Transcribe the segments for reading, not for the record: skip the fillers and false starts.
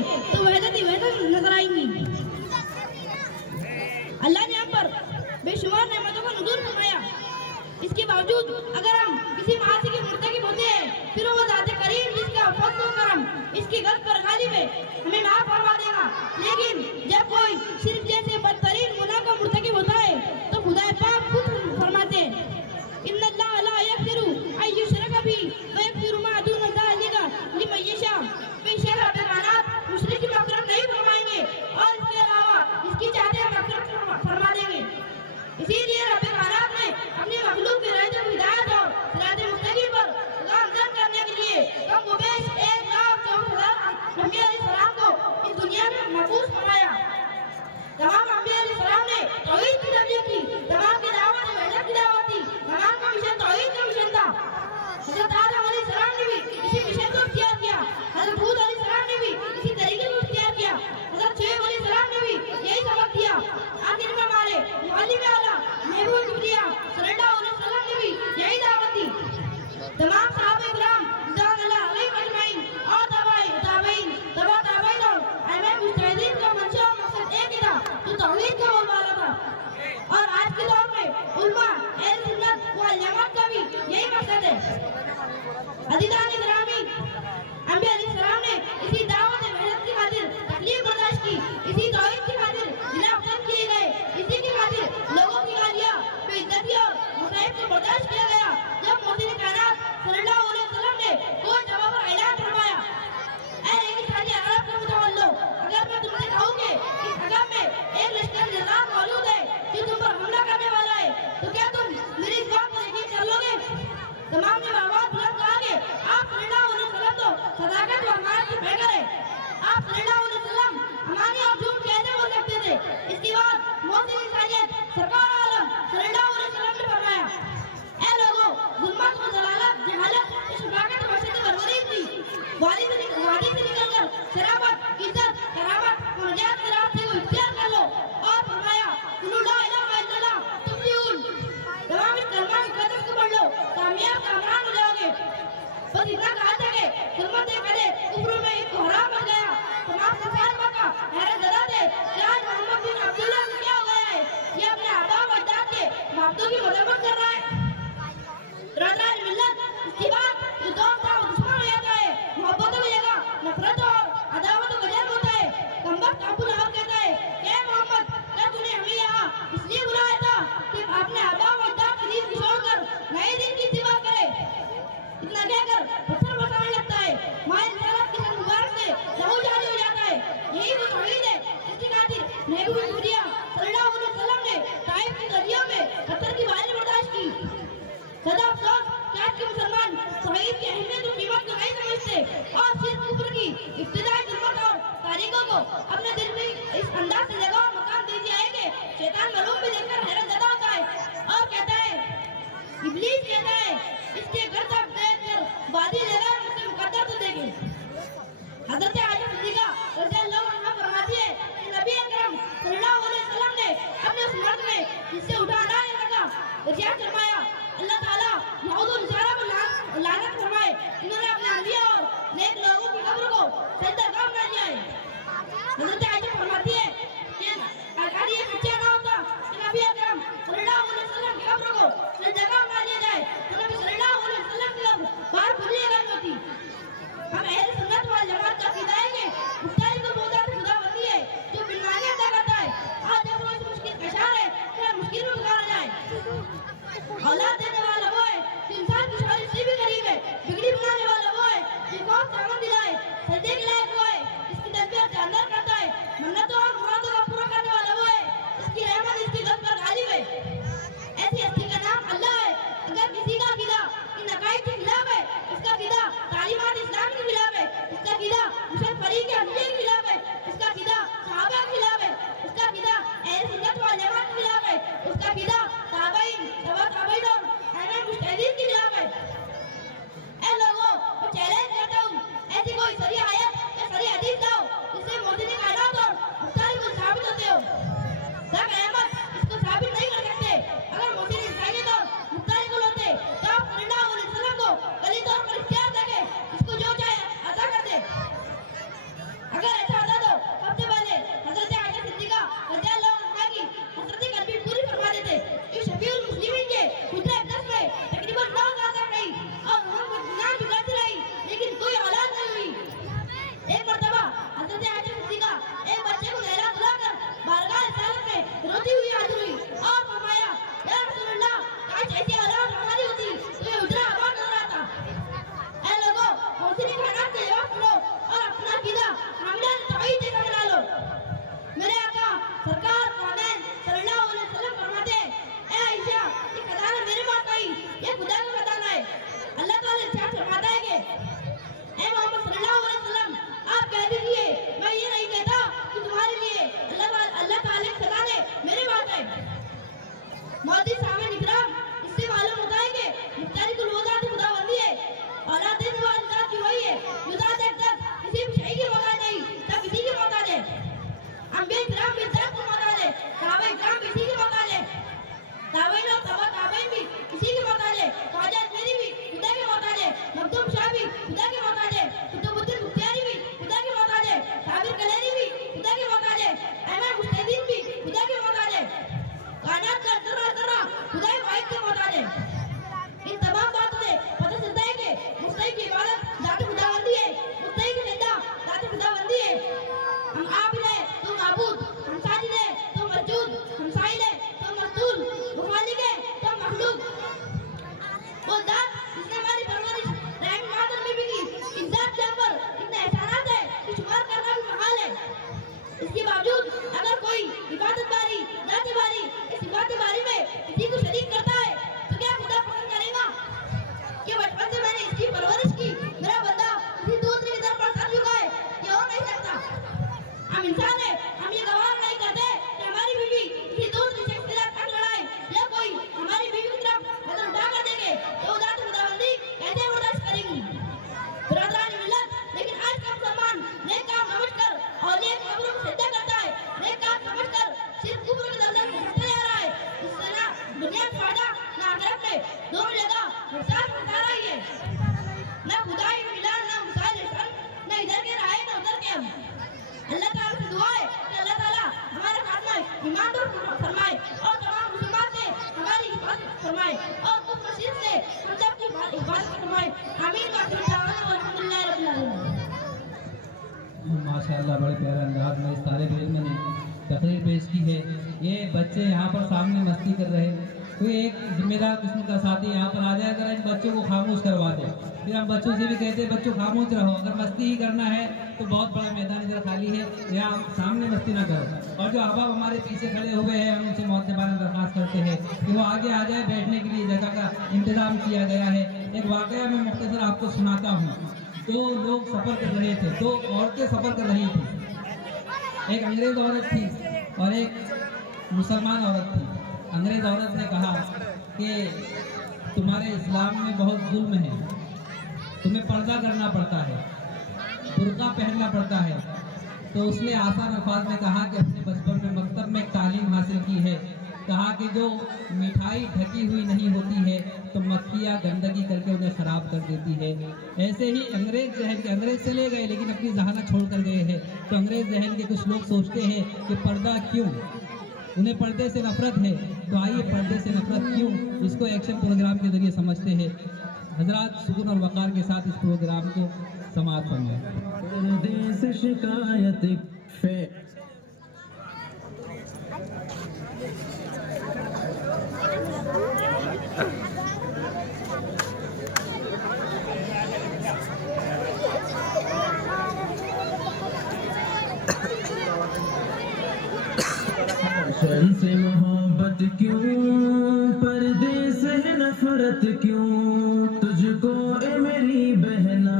करेंगे तो वहदत ही वहदत नजर आएंगी। अल्लाह ने हम पर बेशुमार नेमतों को नज़ूर फरमाया। इसके बावजूद अगर हम किसी मासी की मुर्तकिब होते हैं फिर वो ज़ात करीम जिसका फज़्ल व करम इसकी गलत पर गालिब है हमें माफ फरमा देगा। लेकिन जब कोई शिर्क जैसे बदतरीन गुनाह का मुर्तकिब होता है तो खुदा पाक खुद फरमाते हैं इन्नल्लाह ला यग़फिरु अन युश्रका बिही व यग़फिरु मा दून ज़ालिका लिमन यशा। बेशक रब्बे कायनात मुशरिक की मग़फ़िरत नहीं फरमाएंगे और इसके अलावा इसकी चाहते हैं मग़फ़िरत फरमा देंगे। इसीलिए रब्बे कायनात ने अपनी मखलूक की रहमत व हिदायत और सिरात मुस्तकीम पर गामज़न करने के लिए कम व बेश 1,24,000 नबी अलैहिस्सलाम को इस दुनिया में मबूस फरमाया। तमाम अंबिया अलैहिस्सलाम ने तौहीद की तबलीग की, तमाम की दावत वहदत की दावत दी। तमाम का मिशन तौहीद का मिशन था। हज़रत आदम अलैहिस्सलाम ने भी इसी मिशन को इख्तियार किया। हज़रत हूद अलैहिस्सलाम ने भी इसी तरीके को इख्तियार किया। हज़रत शुएब अलैहिस्सलाम ने भी यही सबक दिया। आखिर में हमारे मुअल्लिम आला महबूब किबरिया सल्लल्लाहु अलैहि वसल्लम ने भी यही दावत दी। तमाम सहाबा इकराम रिज़वानुल्लाह अलैहिम अजमईन और ताबईन और अइम्मा मुज्तहिदीन का मंशा और मकसद एक ही था जो तौहीद का बोलबाला था। और आज के दौर में उलमा अहले सुन्नत वल जमात का भी यही मकसद है। अज़ीज़ान इकरामी अंबिया अलैहिस्सलाम ने इसी दावत वहदत की खातिर तकलीफ बर्दाश्त की, इसी तौहीद की खातिर जिन्हें अफसर किए गए, इसी की खातिर लोगों की गालियाँ बेइज्जती और मुसाइब को बर्दाश्त किया गया। जब मोहसिन कायनात सल्लल्लाहु अलैहि वसल्लम ने कोई जगह पर ऐलान फरमाया ऐ रेगिस्तानी अरब के मुतवल्लो, अगर मैं तुमसे कहूँ कि इस अगम में एक लश्कर निज़ाम मौजूद है जो तुम पर हमला करने वाला है तो क्या तुम मेरी इस बात पर यकीन कर लोगे? तमाम ने आवाज़ बुलंद कहा कि आप सल्लल्लाहु अलैहि वसल्लम तो सदाकत व अमानत की पैगर है। आप सल्लल्लाहु अलैहि वसल्लम अमानी और झूठ कैसे बोल सकते थे? इसके बाद मोहसिन इंसानियत सरकार आलम सल्लल्लाहु अलैहि वसल्लम ने फरमाया ऐ लोगों, जुल्मत व ज़लालत जहालत शफाकत व मशक़्क़त परवरी थी। वादी से निकलकर शराबत, इज्जत, करामत व निजात के रास्ते को इख्तियार कर लो। और फरमाया कुलू ला इलाहा इल्लल्लाह तुफ्लिहून, तमाम इस कलमा की कदर को पढ़ लो, कामयाब कामरान हो जाओगे। बस इतना कहा था कि जुल्मत करे कुफ्र में एक कोहराम बन गया। तमाम कुफार मक्का हैरत ज़दा थे कि आज मोहम्मद बिन अब्दुल्लाह को क्या हो गया है, ये अपने आबा व अजदाद के माबूदों की मज़म्मत कर रहा है। रज़ान मिल्लत इसके बाद जो दोस्त था वो दुश्मन हो जाता है, मोहब्बतों की जगह नफरत और अदावत का जन्म होता है। कमबख्त अबू लहब कहता है क्या मोहम्मद, क्या तूने हमें यहाँ इसलिए बुलाया था कि अपने आबा व अजदाद की दीन छोड़कर नए दिन की इत्तिबा करे? इतना कहकर पत्थर बरसाने लगता है। माँ इंसानियत की सन मुबारक से लहू जारी हो जाता है। यही वो तौहीद है जिसकी खातिर महबूब किबरिया सल्लल्लाहु अलैहि वसल्लम ने ताइफ की गलियों में पत्थर की वायु बर्दाश्त की। सदा अफसोस कि आज के मुसलमान तौहीद की अहमियत और कीमत को नहीं समझते और सिर्फ कुफ्र की इब्तिदाई जुल्मत और तारीखों को अपने दिल में इस अंदाज से जगह और मकाम दे दिया है कि शैतान मालूम भी देखकर हैरत ज़दा होता है और कहता है, इब्लीस कहता है इसके घर तक देखकर वादी जगह मुझसे मुकद्दर तो देखे। हज़रत आयशा सिद्दीक़ा रज़ियल्लाहु अन्हा फरमाती है कि नबी अकरम सल्लल्लाहु अलैहि वसल्लम ने अपने उस मर्द में जिससे उठाना है लगा इरशाद फरमाया अल्लाह ताला यहूद और नसारा पर लानत फरमाए, इन्होंने अपने अंबिया और नेक लोगों की कब्र को सजदा बना दिया है। हज़रत आयशा फरमाती है कि अगर ये सच्चा ना होता कि नबी अकरम सल्लल्लाहु अलैहि वसल्लम की कब्र को सजदा बना दिया जाए तो नबी सल्लल्लाहु अलैहि वसल्लम की कब्र बाहर खुली गई होती। हम अहले सुन्नत वल जमात का अक़ीदा है कि मुख्तारी को मौजूद खुदावंदी है जो बिलमानी अदा करता है और जब वो इस मुश्किल पेशार है तो मुश्किल में पुकारा जाए। औलाद देने वाला वो है जो इंसान की शादी से भी करीब है। बिगड़ी बनाने वाला वो है जो कौम से अमन दिलाए। सजदे के लायक वो है जिसकी तस्बीह जानदार करता है इंसान है, हम ये गवाह नहीं करते कि हमारी बीवी किसी दूसरे शख्स के साथ तंग लड़ाए या कोई हमारी बीवी की तरफ नजर उठा कर देंगे तो उदात खुदाबंदी कैसे बर्दाश्त करेंगी। बिरादरान मिल्लत, लेकिन आज का मुसलमान नेक काम समझकर और नेक कब्रों को सिद्ध करता है, नेक काम समझकर सिर्फ कुफ्र के दलदल में फंसता जा रहा है। इससे ना दुनिया में फायदा ना आखिरत में, दोनों जगह नुकसान उठा रही है। ना खुदा ही मिला, ना मुसाइल इंसान, ना इधर के राहे ना उधर के हम। अल्लाह ताला से दुआ है कि अल्लाह ताला हमारा खात्मा ईमान पर फरमाए और तमाम मुसलमान से हमारी हिफाजत फरमाए और कुछ मशीद से हम सबकी हिफाजत फरमाए। आमीन। अल्हम्दुलिल्लाह रब्बिल आलमीन। माशाअल्लाह बड़े प्यारे अंदाज में इस तालिब इल्म ने तकरीर पेश की है। ये बच्चे यहाँ पर सामने मस्ती कर रहे हैं, कोई एक जिम्मेदार किस्म का साथी यहाँ पर आ जाए, अगर इन बच्चों को खामोश करवा दे। फिर हम बच्चों से भी कहते हैं बच्चों खामोश रहो, अगर मस्ती ही करना है तो बहुत बड़ा मैदान इधर खाली है, यहाँ सामने मस्ती ना करो। और जो अहबाब हमारे पीछे खड़े हुए हैं हम उनसे मुअद्दबाना दरख्वास्त करते हैं कि वो आगे आ जाए, बैठने के लिए जगह का इंतज़ाम किया गया है। एक वाक़या मैं मुख्तसर आपको सुनाता हूँ। दो लोग सफ़र कर रहे थे, दो औरतें सफ़र कर रही थी, एक अंग्रेज़ औरत थी और एक मुसलमान औरत थी। अंग्रेज़ औरत ने कहा कि तुम्हारे इस्लाम में बहुत जुल्म है, तुम्हें पर्दा करना पड़ता है, बुर्का पहनना पड़ता है। तो उसने आसान अल्फाज में कहा कि अपने बचपन में मकतब में एक तालीम हासिल की है, कहा कि जो मिठाई ढकी हुई नहीं होती है तो मक्खियाँ गंदगी करके उन्हें ख़राब कर देती है। ऐसे ही अंग्रेज़ जहन के, अंग्रेज़ चले गए लेकिन अपनी जहानत छोड़ कर गए हैं, तो अंग्रेज़ जहन के कुछ लोग सोचते हैं कि पर्दा क्यों, उन्हें पर्दे से नफरत है। तो आइए पर्दे से नफरत क्यों, इसको एक्शन प्रोग्राम के जरिए समझते हैं। हजरात सुकून और वक़ार के साथ इस प्रोग्राम को समाप्त फरमाएं। पर्दे से शिकायत शर्म से मोहब्बत क्यों, पर्दे से नफरत क्यों, तुझको ए मेरी बहना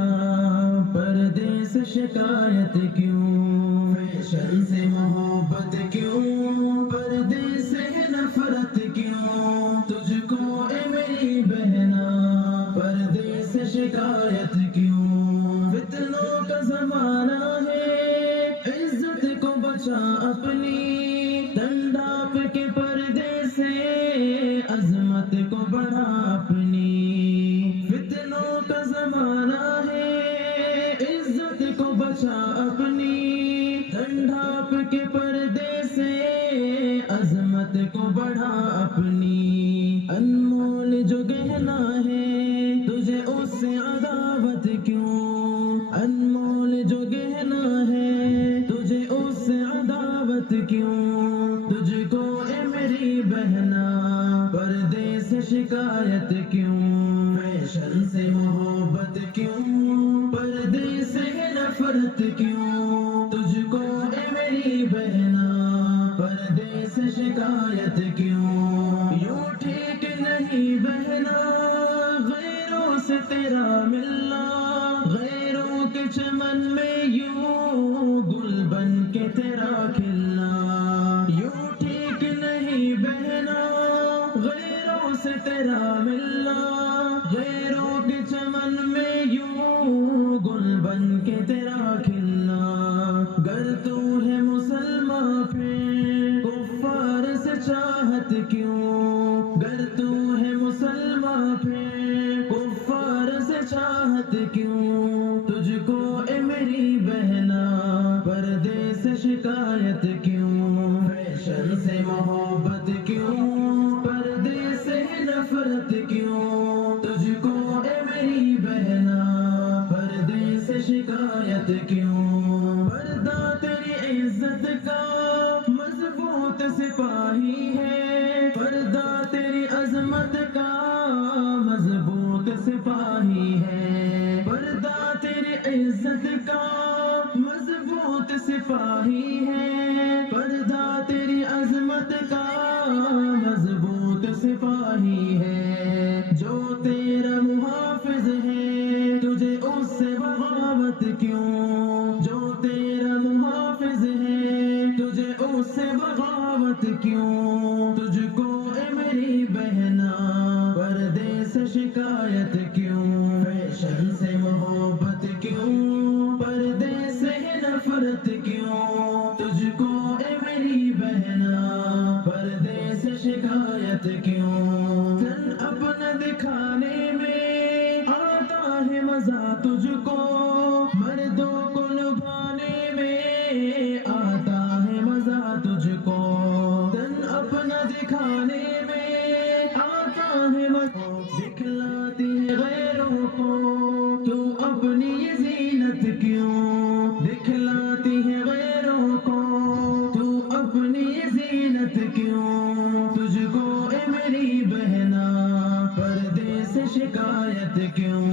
पर्दे से शिकायत क्यों। शर्म से मोहब्बत क्यों, पर्दे से नफरत क्यों, तुझको ए मेरी बहना पर्दे से शिकायत क्यों। फितनों का जमाना है, इज्जत को बचा अपनी, ढाँप के पर्दे से अजमत को बढ़ा अपनी। फितनों का जमाना है, इज्जत को बचा अपनी, ढाँप के पर्दे से अजमत को बढ़ा अपनी। अनमोल जो गहना है तुझे उससे अदावत क्यों, अनमोल जो गहना है तुझे उससे अदावत क्यों। तुझको ए मेरी बहना पर्दे से शिकायत क्यों। फैशन से मोहब्बत क्यों, पर्दे से नफरत क्यों, तुझको ए मेरी बहना पर्दे से शिकायत क्यों। यूं ठीक नहीं बहना गैरों से तेरा मिलना, गैरों के चमन में यूं गुल बन के तेरा खिलना। यूं ठीक नहीं बहना गैरों से तेरा मिलना, गैरों के चमन में यूं गुल बन के तेरा खिलना। गर तू है मुसलमान फिर कुफ्फार से चाहत क्यों, गर तू है मुसलमान फिर कुफ्फार से चाहत क्यों। तुझको ए मेरी बहना पर्दे से शिकायत क्यों। फैशन से मोहब्बत क्यों, पर्दे से नफरत क्यों, तुझको ए मेरी बहना पर्दे से शिकायत क्यों। पर्दा तेरी इज्जत का मजबूत सिपाही है, पर्दा तेरी अजमत का मजबूत सिपाही है। पर्दा तेरी इज्जत का मजबूत सिपाही है, पर्दा तेरी अजमत का मजबूत सिपाही है। जो तेरा मुहाफिज है तुझे उससे बगावत क्यों, जो तेरा मुहाफिज है मोहब्बत क्यों तुझको ए मेरी बहना, पर्दे से शिकायत क्यों, फैशन से मोहब्बत क्यों, पर्दे से नफरत क्यों, तुझको ए मेरी बहना, पर्दे से शिकायत क्यों, तन अपना दिखाने में आता है मजा तुझको, मर्दों को लुभाने में आता है मजा तुझको, तन अपना दिखाने में आता है मजा, दिखलाती है गैरों को तू अपनी ये जीनत क्यों, दिखलाती है गैरों को तू अपनी ये जीनत क्यों, तुझको ए मेरी बहना, पर्दे से शिकायत क्यों,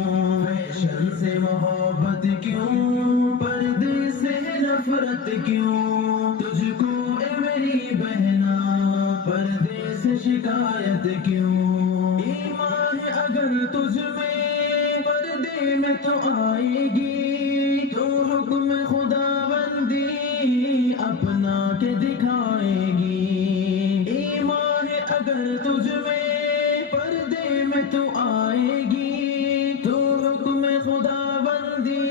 फैशन से मोहब्बत क्यों, पर्दे से नफरत क्यों, तुझको ए मेरी बहना, पर्दे से शिकायत क्यों, ईमान अगर तुझ में पर्दे में तो आएगी, तो हुक्म खुदाबंदी अपना के दिखाएगी, ईमान अगर तुझ में पर्दे में तो आएगी, तो हुक्म खुदाबंदी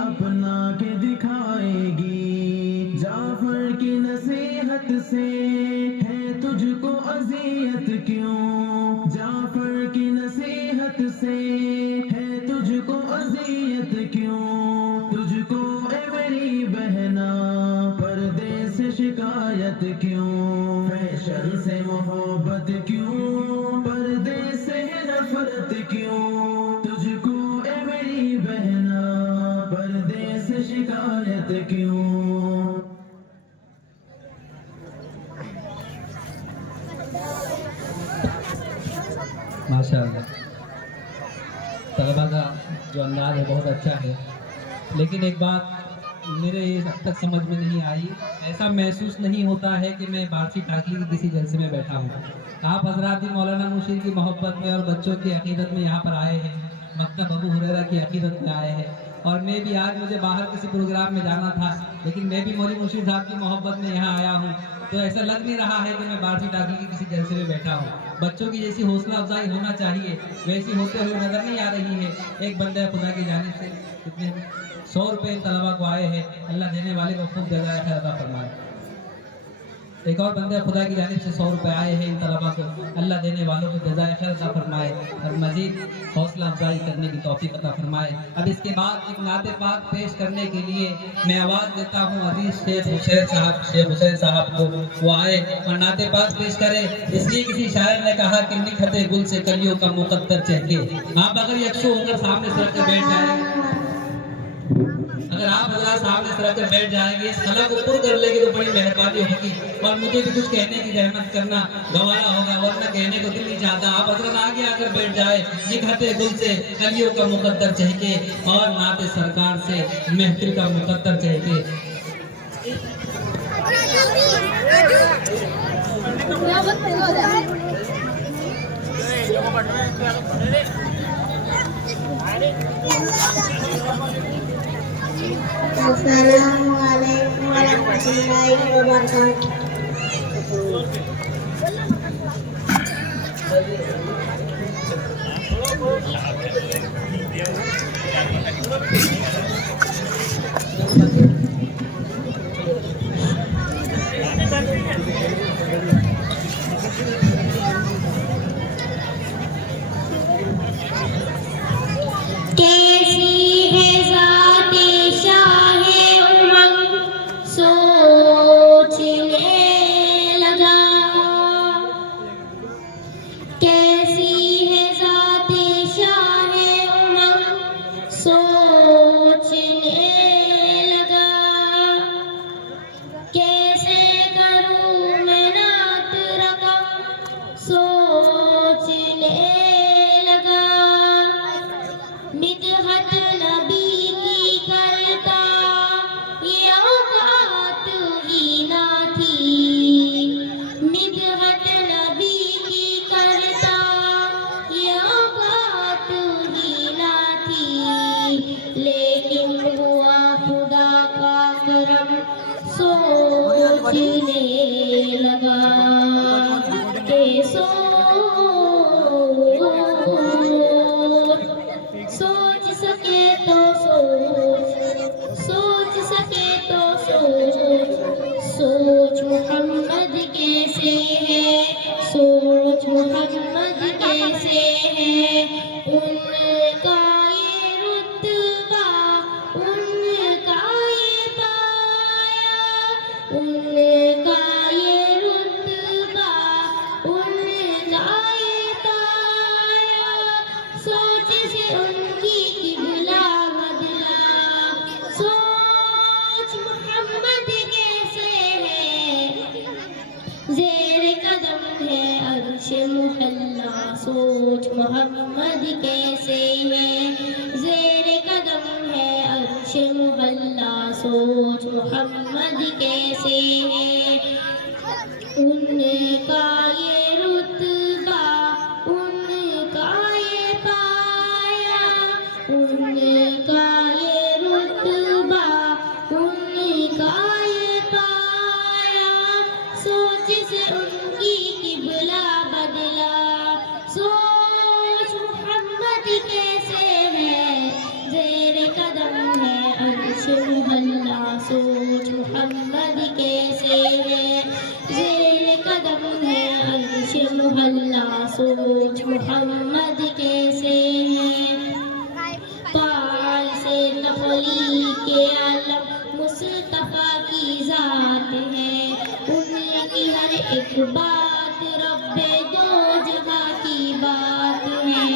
अपना के दिखाएगी, जाफर की नसीहत से है तुझको अजियत क्यों, जाफर की नसीहत से है तुझको अजियत क्यों, तुझको ए मेरी बहना, पर्दे से शिकायत क्यों, फैशन से मोहब्बत क्यों, पर्दे से नफरत क्यों, तुझको ए मेरी बहना, पर्दे से शिकायत क्यों। माशाअल्लाह, तलबा का जो अंदाज है बहुत अच्छा है, लेकिन एक बात मेरे अब तक समझ में नहीं आई, ऐसा महसूस नहीं होता है कि मैं बारसी टाकली के किसी जलसे में बैठा हूँ। आप हजरात भी मौलाना मुशीर की मोहब्बत में और बच्चों की अकीदत में यहाँ पर आए हैं, मकतब अबू हुरैरा की अकीदत में आए हैं, और मैं भी आज मुझे बाहर किसी प्रोग्राम में जाना था, लेकिन मैं भी मौलवी मुशीर साहब की मोहब्बत में यहाँ आया हूँ, तो ऐसा लग नहीं रहा है कि मैं बारसी टाकली के किसी जलसे में बैठा हूँ। बच्चों की जैसी हौसला अफजाई होना चाहिए वैसी होते हुए नजर नहीं आ रही है। एक बंदा खुदा की जानिब से कितने 100 रुपये तलबा को आए हैं, अल्लाह देने वाले को खूब जज़ाए खैर अता फरमाए। एक और बंदा खुदा की जानिब से 100 रुपये आए हैं इन तलबा को, अल्लाह देने वालों को जज़ाए खैर अता फरमाए और मजीद हौसला अफजाई करने की तौफीक अता फरमाए। अब इसके बाद एक नाते पाक पेश करने के लिए मैं आवाज़ देता हूँ अजीज शेख हुसैन साहब को, वो आए और नाते पाक पेश करें। इसलिए किसी शायर ने कहा कि निखते गुल से कलियों का मुकद्दर चहके। आप अगर यकसू होकर सामने सर के बैठ जाएंगे, अगर आप हजरात सामने इस तरह से बैठ जाएंगे, इस खला को पुर कर लेंगे तो बड़ी मेहरबानी होगी, और मुझे भी कुछ कहने की रहमत करना गवारा होगा, वरना कहने को दिल नहीं चाहता। आप हजरात आगे आकर बैठ जाए, निखते गुल से कलियों का मुकद्दर चहके और नाते सरकार से महफिल का मुकद्दर चहके। Assalamualaikum warahmatullahi wabarakatuh. कैसी है ज़ाते शाहे उमंग सोचने लगा, कैसी है ज़ाते शाहे उमंग सोचने लगा, कैसे करूँ मैं नात रकम सोचने लगा, मिदहत नबी की करता ये औकात ही ना थी, मिदहत नबी की करता ये औकात ही ना थी, लेकिन हुआ खुदा का करम सोचने लगा। सोच मोहम्मद कैसे है, सोच मोहम्मद कैसे है, उनका ये रुतबा, उनका ये पाया, उनका ये रुतबा, उनका ये पाया, सोच से उनकी किबला बदला, सोच मोहम्मद कैसे है, ज़ेर कदम है अर्श मुहल्ला, सोच मोहम्मद कैसे है, ज़ेर कदम है अर्श मुहल्ला, सोच मोहम्मद कैसे है, उनका ये रुतबा, उनका ये पाया, उनका ये रुतबा, उनका ये पाया, सोच से उनकी किबला बदला, सोच मोहम्मद कैसे है, ज़ेर कदम है अर्श मुहल्ला, सोच मोहम्मद कैसे है, ज़ेर कदम है अर्श मुहल्ला, सोच मोहम्मद कैसे है, पाल से तख्लीक के आलम मुस्तफ़ा की ज़ात है, उनकी हर एक बात रब्बे दो जहां की बात है,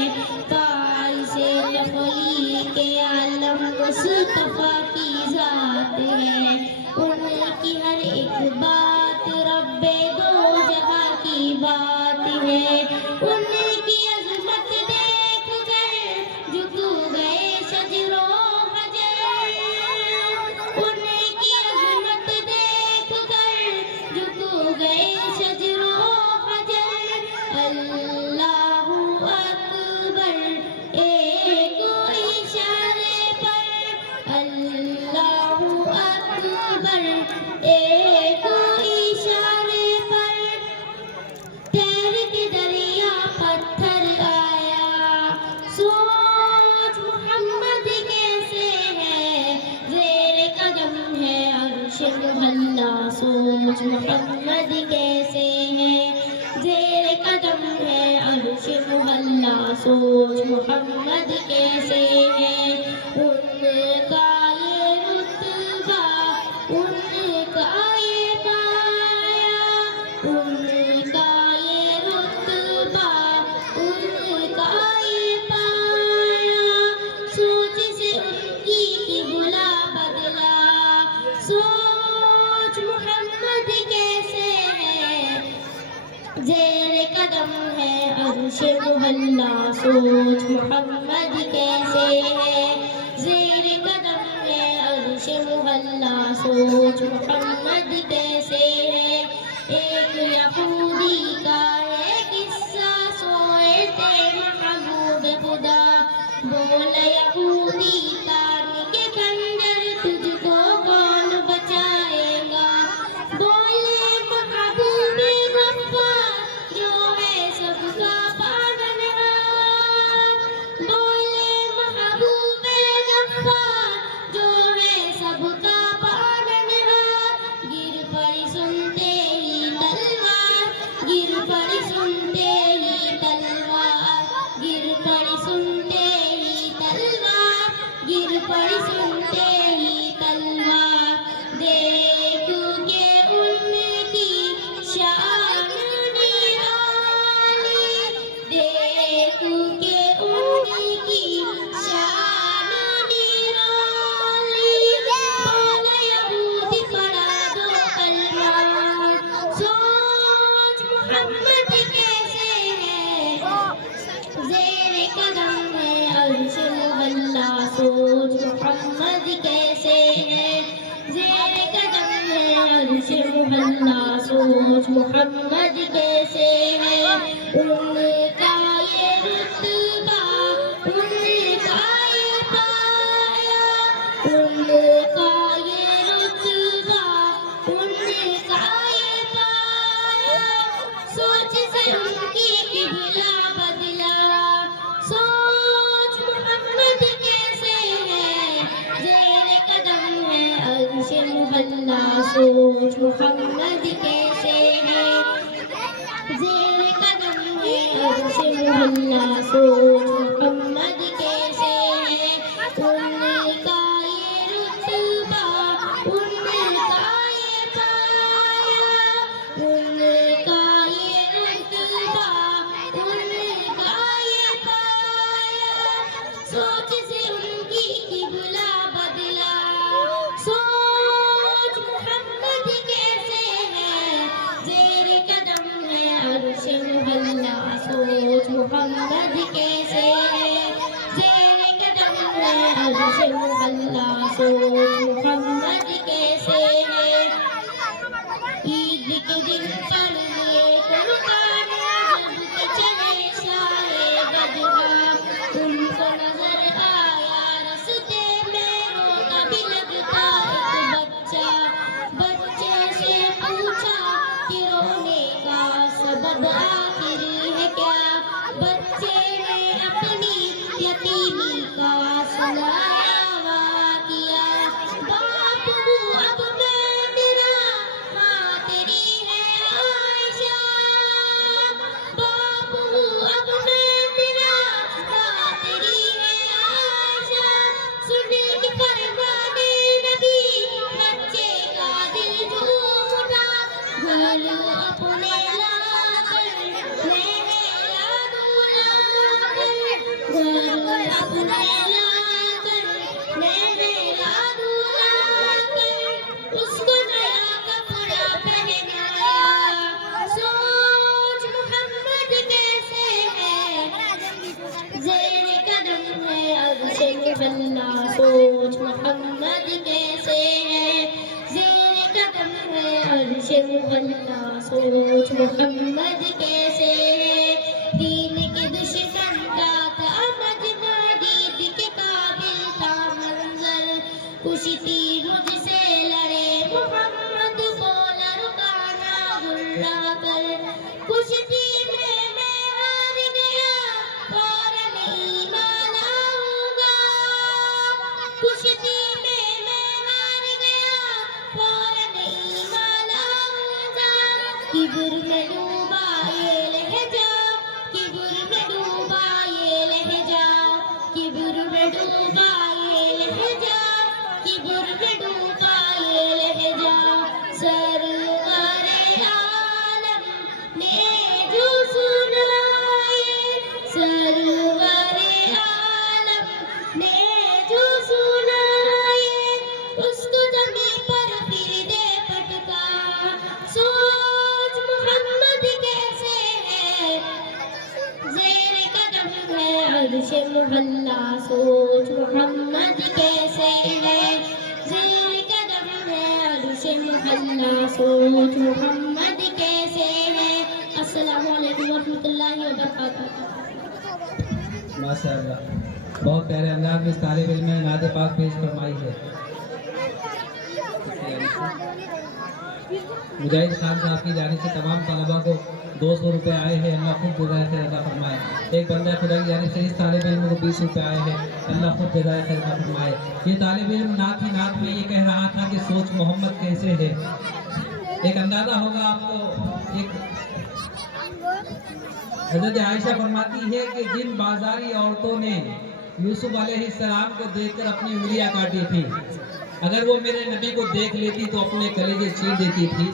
पाल से तख्लीक के आलम मुस्तफ़ा की ज़ात है, उनकी हर एक बात रब्बे दो जहां की बात है, उनकी अज़मत देख कर झुक गए शजरो हजर, उनकी अज़मत देख कर झुक गए शजरो हजर, अल्लाहु अकबर एक इशारे पर, अल्लाहु अकबर एक इशारे पर, तैर के दरिया पत्थर आया, सोच मोहम्मद कैसे है, ज़ेर कदम है अर्श मुहल्ला, सोच मोहम्मद कैसे है, ज़ेर कदम है अर्श मुहल्ला, सोच मोहम्मद कैसे है, उनका ये रुतबा, उनका ये पाया, उनका ये रुतबा, उनका ये पाया, सोच से उनकी किबला बदला, सोच मोहम्मद कैसे है, ज़ेर कदम है अर्श मुहल्ला, सोच मोहम्मद कैसे है, ज़ेर कदम है अर्श मुहल्ला, सोच मोहम्मद कैसे है, एक यहूदी का है किस्सा, सोए थे महबूब खुदा, बोला यहूदी तान के खंजर, तुझको कौन बचाएगा, बोले महबूब गफ्फार जो है सबका पालनहार, बोले महबूब गफ्फार जो है सबका पालनहार, गिर पड़ी सुनते ही तलवार, गिर पड़ी सुनते ही तलवार, गिर पड़ी सुनते ही तलवार, गिर पड़ी सुनते ही तलवार, देख के उनकी शान निराली, देख के उनकी शान निराली, बोला यहूदी पढ़ा दो कलमा, सोच मोहम्मद कैसे है, ज़ेर कदम है अर्श मुहल्ला, सोच मोहम्मद कैसे है, ज़ेर कदम है अर्श मुहल्ला, सोच मोहम्मद कैसे है, उनका ये रुतबा, उनका ये पाया, उनका ये रुतबा, उनका ये पाया, सोच से उनकी किबला बदला, सोच मोहम्मद कैसे है, ज़ेर कदम है अर्श अर्श मुहल्ला सोच मोहम्मद कैसे है, ज़ेर कदम है अर्श मुहल्ला सोच मोहम्मद कैसे है, उनका ये रुतबा उनका ये पाया, उनका ये रुतबा उनका ये पाया, सोच से उनकी किबला बदला, सोच मोहम्मद कैसे है, ज़ेर कदम है अर्श मुहल्ला सोच मोहम्मद कैसे है, ज़ेर कदम है अर्श मुहल्ला सोच मोहम्मद कैसे है। ईद के दिन पर लिए कुर्बान जब चले शाहे गदहा, उनको नजर आया रस्ते में रोता भी लगता एक बच्चा, बच्चे से पूछा कि रोने का सबब आखिर है क्या, बच्चे ने अपनी यतीमी का सुनाया किया, बापू अब मैं तेरा, माँ तेरी है आयशा, बापू अब मैं तेरा, माँ तेरी है आयशा, सुने कि फरमाने नबी बच्चे का दिल झूम उठा, घर अपने लाकर मेरा दूल्हा कर, घर अपने लाकर मेरा दूल्हा कर, उसको नया कपड़ा पहनाया, सोच मोहम्मद कैसे है, ज़ेर कदम है अर्श मुहल्ला सोच मोहम्मद कैसे है, ज़ेर कदम है अर्श मुहल्ला सोच मोहम्मद कैसे है। दीन के दुश्मन का था मजमा, दीद के काबिल था मंजर, कुश्ती मुझसे लड़े मोहम्मद बोला रुकाना गुर्रा कर, कुश्ती में मैं हार गया फौरन ईमान लाऊंगा, कुश्ती में मैं हार गया फौरन ईमान लाऊंगा, किब्र में डूबा ये लहजा, किब्र में डूबा ये लहजा, किब्र में डूबा ये लहजा, किब्र में डूबा ये लहजा, सरकारे आलम ने जो सुनाए, सरकारे आलम ने जो सुनाए, उसको जमीन पर फिर दे पटका, सोच मोहम्मद कैसे है, ज़ेर कदम है अर्श मुहल्ला सोच मोहम्मद कैसे है, ज़ेर कदम है अर्श मुहल्ला सोच मोहम्मद कैसे है। अस्सलामु अलैकुम वरहमतुल्लाहि वबरकातुहू। माशाअल्लाह, बहुत प्यारे अंदाज में इस तालिब इल्म ने नात पाक पेश फरमाई है। मुजाहिद खान साहब की जानिब से तमाम तलबा को 200 रुपये आए हैं, अल्लाह खुद जज़ाए खैर अता फरमाए। एक बंदा खुदा की जानिब से इस तालिब इल्म को 20 रुपये आए हैं, अल्लाह खुद जज़ाए खैर अता फरमाए। ये तालिब इल्म नात ही नात में ये कह रहा था कि सोच मोहम्मद कैसे है। एक अंदाज़ा होगा आपको, एक हज़रत आयशा फरमाती है कि जिन बाजारी औरतों ने यूसुफ अलैहिस्सलाम को देखकर अपनी उंगलियां काटी थी, अगर वो मेरे नबी को देख लेती तो अपने कलेजे चीर देती थी,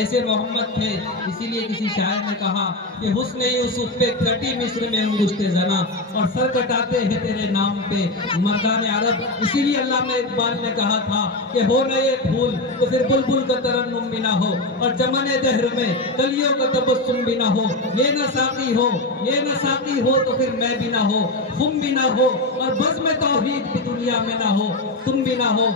ऐसे मोहम्मद थे। इसीलिए किसी शायर ने कहा कि हुस्न यूसुफ पे कटी मिस्र में अंगुश्ते जना, और सर कटाते हैं तेरे नाम पे मर्दान अरब। इसीलिए अल्लाह ने इकबाल ने कहा था कि हो न ये फूल तो फिर बुलबुल का तरन्नुम भी ना हो, और चमने दहर में कलियों का तबस्सुम भी ना हो, ये न साकी हो, ये न साकी हो तो फिर मैं भी ना हो, खुम भी ना हो, और बज़्म तौहीद भी दुनिया में ना हो, तुम भी ना हो।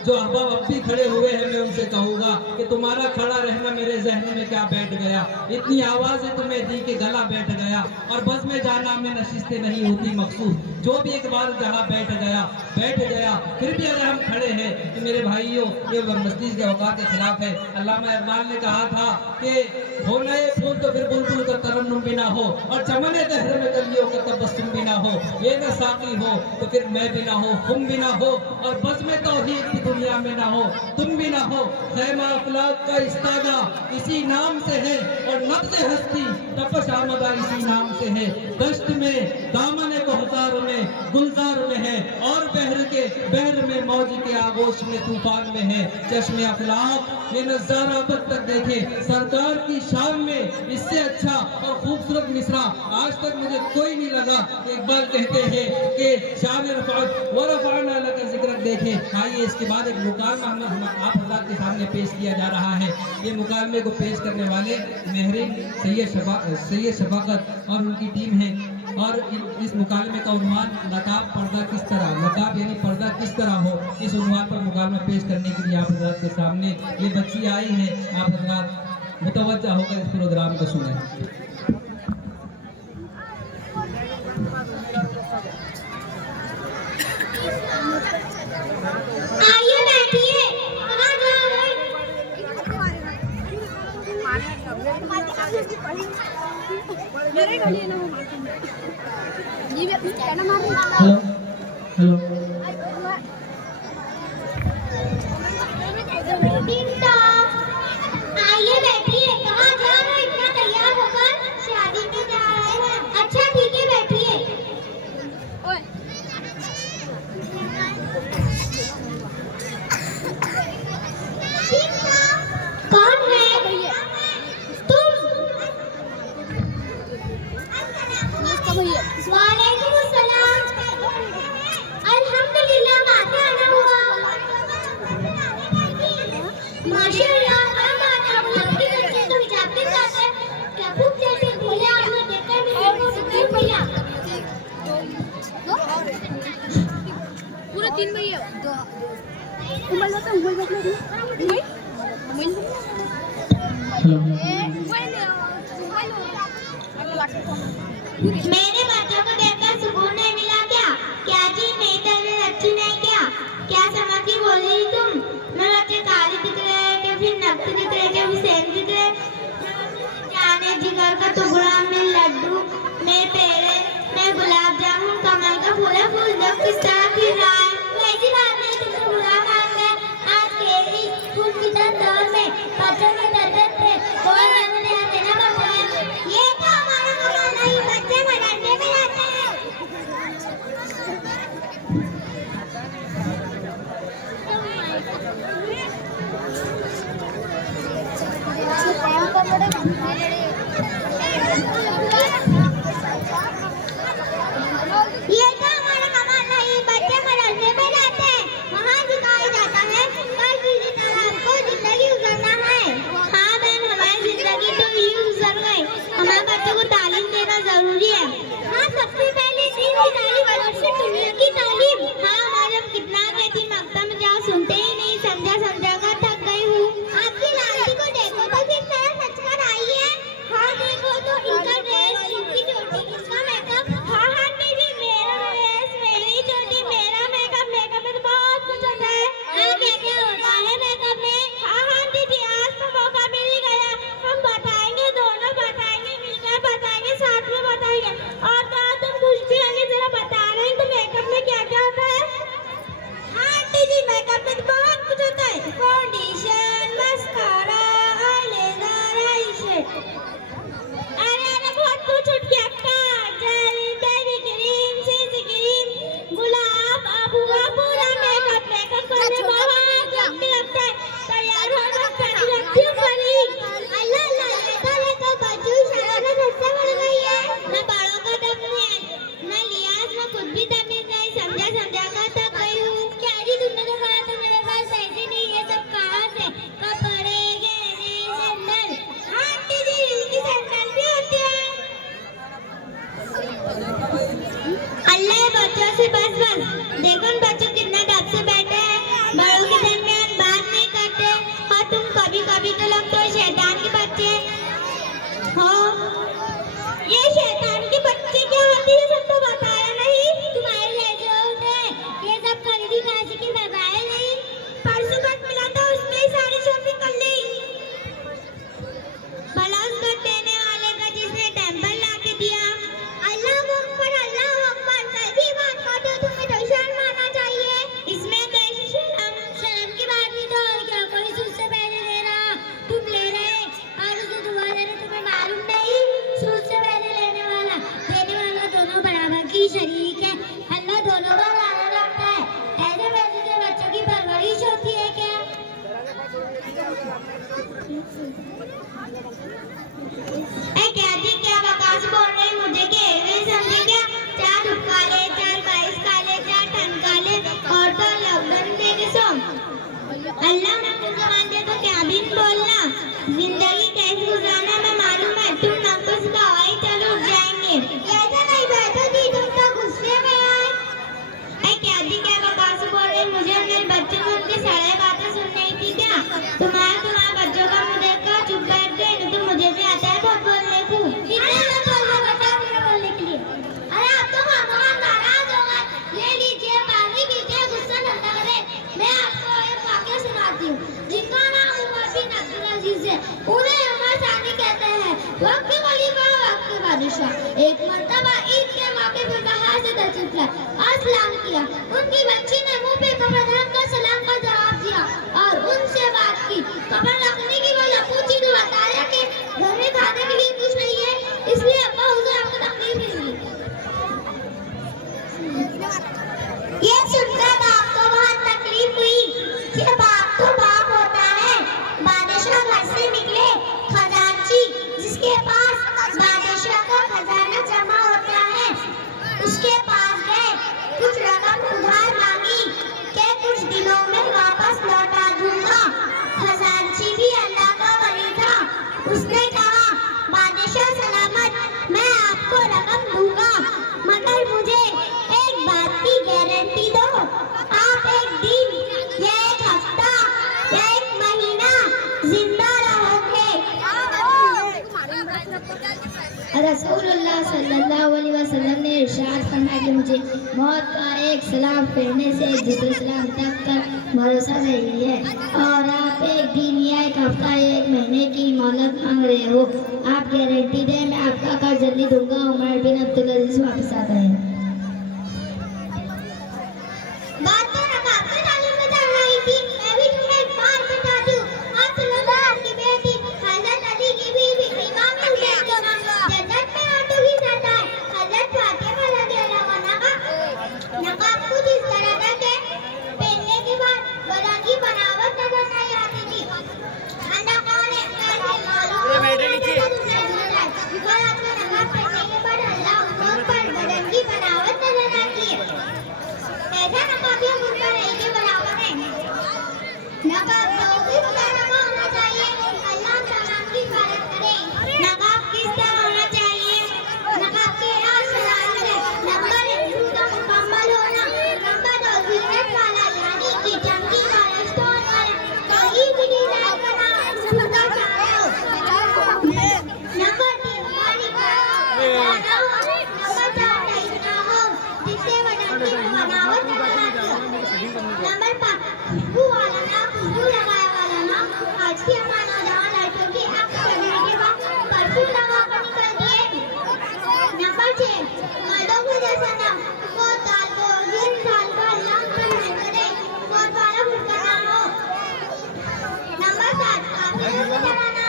जो अहबाब अब भी खड़े हुए हैं, मैं उनसे कहूँगा कि तुम्हारा खड़ा रहना मेरे जहन में क्या बैठ गया, इतनी आवाजें तुम्हें दी के गला बैठ गया, और बस में जाना में नशिस्तें नहीं होती मकसूद, जो भी एक बार जहाँ बैठ गया। फिर भी अगर हम खड़े हैं तो मेरे भाइयों, ये मस्जिद के औकात के खिलाफ है। अल्लामा इकबाल ने कहा था कि हो नए फूल तो फिर बुलबुल का तरन्नुम भी ना हो, और चमने दहर में कलियों का तबस्सुम भी ना हो, ये न साकी हो तो फिर मैं भी ना हो, तुम भी ना हो, और बस में तौहीद की दुनिया में ना हो, तुम भी ना हो। खैमा अखलाक का इस्तादा इसी नाम से है, और नब्ज़ हस्ती तपश आमदा इसी नाम से है। दश्त में दामन कोहतार में गुलजार में है, और बहर में मौज के आगोश में तूफान में है। चश्मे अखलाक ये नज़ारा अब तक देखे सरकार की शान में, इससे अच्छा और खूबसूरत मिसरा आज तक मुझे कोई नहीं लगा। इकबाल कहते हैं कि शान रफ़अत व रफ़अना लका ज़िक्रक। देखे आइए इसके बाद एक मुकालमा हम आप हज़रात के सामने पेश किया जा रहा है। ये मुकालमे को पेश करने वाले महरीन सैयद शफाकत और उनकी टीम है, और इस मुकालमे का उन्वान नकाब पर्दा किस तरह, नकाब यानी पर्दा किस तरह हो, इस उन्वान पर मुकालमा पेश करने के लिए आप हज़रात के सामने ये बच्ची आई है। आप हज़रात मुतवज्जा होकर इस प्रोग्राम को सुनें। आइए बैठिए। कहाँ जा रहे हैं? मेरे गाड़ी ना ये भी अपनी कहना मार रही है। हेलो हेलो बिंटा, आइए बैठिए। कहाँ जा रहे हैं? इतना तैयार होकर? शादी में जा रहे हैं। अच्छा ठीक है, बैठिए। ओए कौन है तुम? वालेकुम अस्सलाम। अल्हम्दुलिल्लाह, माता आना हुआ। माशाअल्लाह, क्या बात है, आप लड़के बच्चे तो हिजाब के साथ हैं। क्या खूब चलते भैया, आपने देखा मेरे को सुकून भैया। पूरे 3 भैया उमल होता उमल मेरे बच्चों को देखकर सुकून नहीं मिला क्या? क्या चीज मेरी तरह अच्छी नहीं क्या? क्या समझ के बोल रही तुम? मेरे बच्चे काले दिख रहे हैं क्या, फिर नक्शे दिख रहे हैं क्या, फिर सेम दिख रहे हैं? जाने जिगर का टुकड़ा में लड्डू, मेरे पेड़े में गुलाब जामुन, कमल का फूल जब किस तरह फिर रहा है। ऐसी बात नहीं, तुम तो बुरा मान गए। आज के इस फूल की दौर में बच्चों में दर्द थे, कोई हमें देना पड़ता है। ये तो हमारा कमाल नहीं, बच्चे मनाने में रहते हैं। ये तो हमारा कमाल नहीं, बच्चे मदरसे में रहते हैं, वहाँ सिखाया जाता है कल किसी तरह आपको जिंदगी गुजरना है। हाँ बहन, हमारी जिंदगी तो यूं गुजर गई, हमारे बच्चों को तालीम देना जरूरी है। हाँ, सबसे पहले दीन की तालीम और फिर दुनिया की तालीम। हाँ, हमारे हम कितना कहती मकतब में जाओ, सुनते ही नहीं, समझा कर थक गई हूँ। आपकी लालची को देखो तो किस तरह सच कर आई है। हाँ, क्या जी क्या बकवास बोल रहे हैं मुझे के नहीं समझे क्या? 4 धूप काले 4 22 काले 4 ठंड काले और तो लॉकडाउन देखे सो अल्लाह ने तुमको मान दिया तो क्या भी बोलना जिंदगी कैसे गुजारना मैं मालूम है तुम नक्स का हवाई चलो उठ जाएंगे ऐसा नहीं बैठो जी तुम तो गुस्से में आए क्या जी क्या बकवास बोल रहे हैं मुझे मेरे बच्चों को उनकी सारी बातें सुननी थी क्या तुम्हारे बच्चों का मुंह देखकर चुप बैठ गए नहीं तो मुझे भी आता है बहुत बोलने को कितने मत बोलो बता मेरे बोलने के लिए अरे आप तो मामा नाराज हो गए ले लीजिए पानी पीजिए गुस्सा न करें मैं आपको एक वाक्य सुनाती हूँ जिनका नाम उमर बिन अब्दुल अजीज है उन्हें उमर सानी कहते हैं वक्त के खलीफा वक्त के बादशाह एक मर्तबा ईद के मौके पर बाहर से तशरीफ लाए और सलाम किया उनकी बच्ची ने मुंह पे कपड़ा रखकर सलाम का जवाब दिया और उनसे बात की कपड़ा रखने की वजह पूछी तो बताया कि घर में खाने के लिए कुछ नहीं है इसलिए अब्बा हुजूर आपको तकलीफ देंगे ये सुनकर बाप को बहुत तकलीफ हुई कि बाप तो बाप होता है बादशाह घर से निकले खजांची जिसके पास बादशाह का खजाना जमा होता है उसके पास गए कुछ रकम उधार मांगी कि कुछ दिनों में वापस लौटा दूंगा खजांची भी अल्लाह का वली था उसने कहा बादशाह सलामत मैं आपको रकम दूंगा मगर मुझे एक बात की गारंटी दो आप एक दिन या एक हफ्ता या एक महीना जिंदा रहोगे रसूलुल्लाह सल्लल्लाहु अलैहि वसल्लम ने इरशाद फरमाया कि मुझे मौत का एक सलाम फेरने से दूसरे सलाम तक का भरोसा नहीं है और आप एक दिन या एक हफ्ता या एक महीने की मोहलत मांग रहे हो आप गारंटी दें मैं आपका कर्ज जल्दी दूंगा उमर बिन अब्दुल अजीज वापस आ गए बात तो रकाब के ताल्लुक में चल रही थी मैं भी तुम्हें एक बात बता दूं आप सल्लल्लाहु की बेटी हजरत अली की बीवी इमाम हुसैन को जन्नत में ऑटो ही जाता है हजरत फातिमा रज़ियल्लाहु अन्हा का नकाब कुछ इस तरह था कि पहनने के बाद बदन की बनावट नजर नहीं आती थी अंडा कौन है कैसे मालूम ये बैठे नीचे बिकॉज़ आपने नकाब पहनने के बाद अल्लाह पर बदन की बनावट नजर आती है ऐसा नकाबियों मुर्गा नहीं के बराबर है नकाब भी तरह का होना चाहिए अल्लाह सलाम की इबादत करे नकाब किस तरह होना चाहिए नकाब के और सलाम है नंबर 1 का मुकम्मल होना नंबर 2 जीनत वाला यानी कि चमकी वाला स्टोन वाला कहीं भी डिजाइन बना सूखा चाहे हो नंबर 3 पानी का नंबर 4 टाइट ना हो जिससे बदन की बनावट नंबर 5 खुशबू वाला ना खुशबू लगाया वाला ना आज की हमारा नौजवान लड़कियों की आंख करने के बाद परफ्यूम लगा कर निकलती है नंबर 6 मर्दों को जैसा ना बहुत साल को 20 साल का अल्लाह पर रहने करे बहुत वाला भूखा ना हो नंबर 7 काफिरों की तरह ना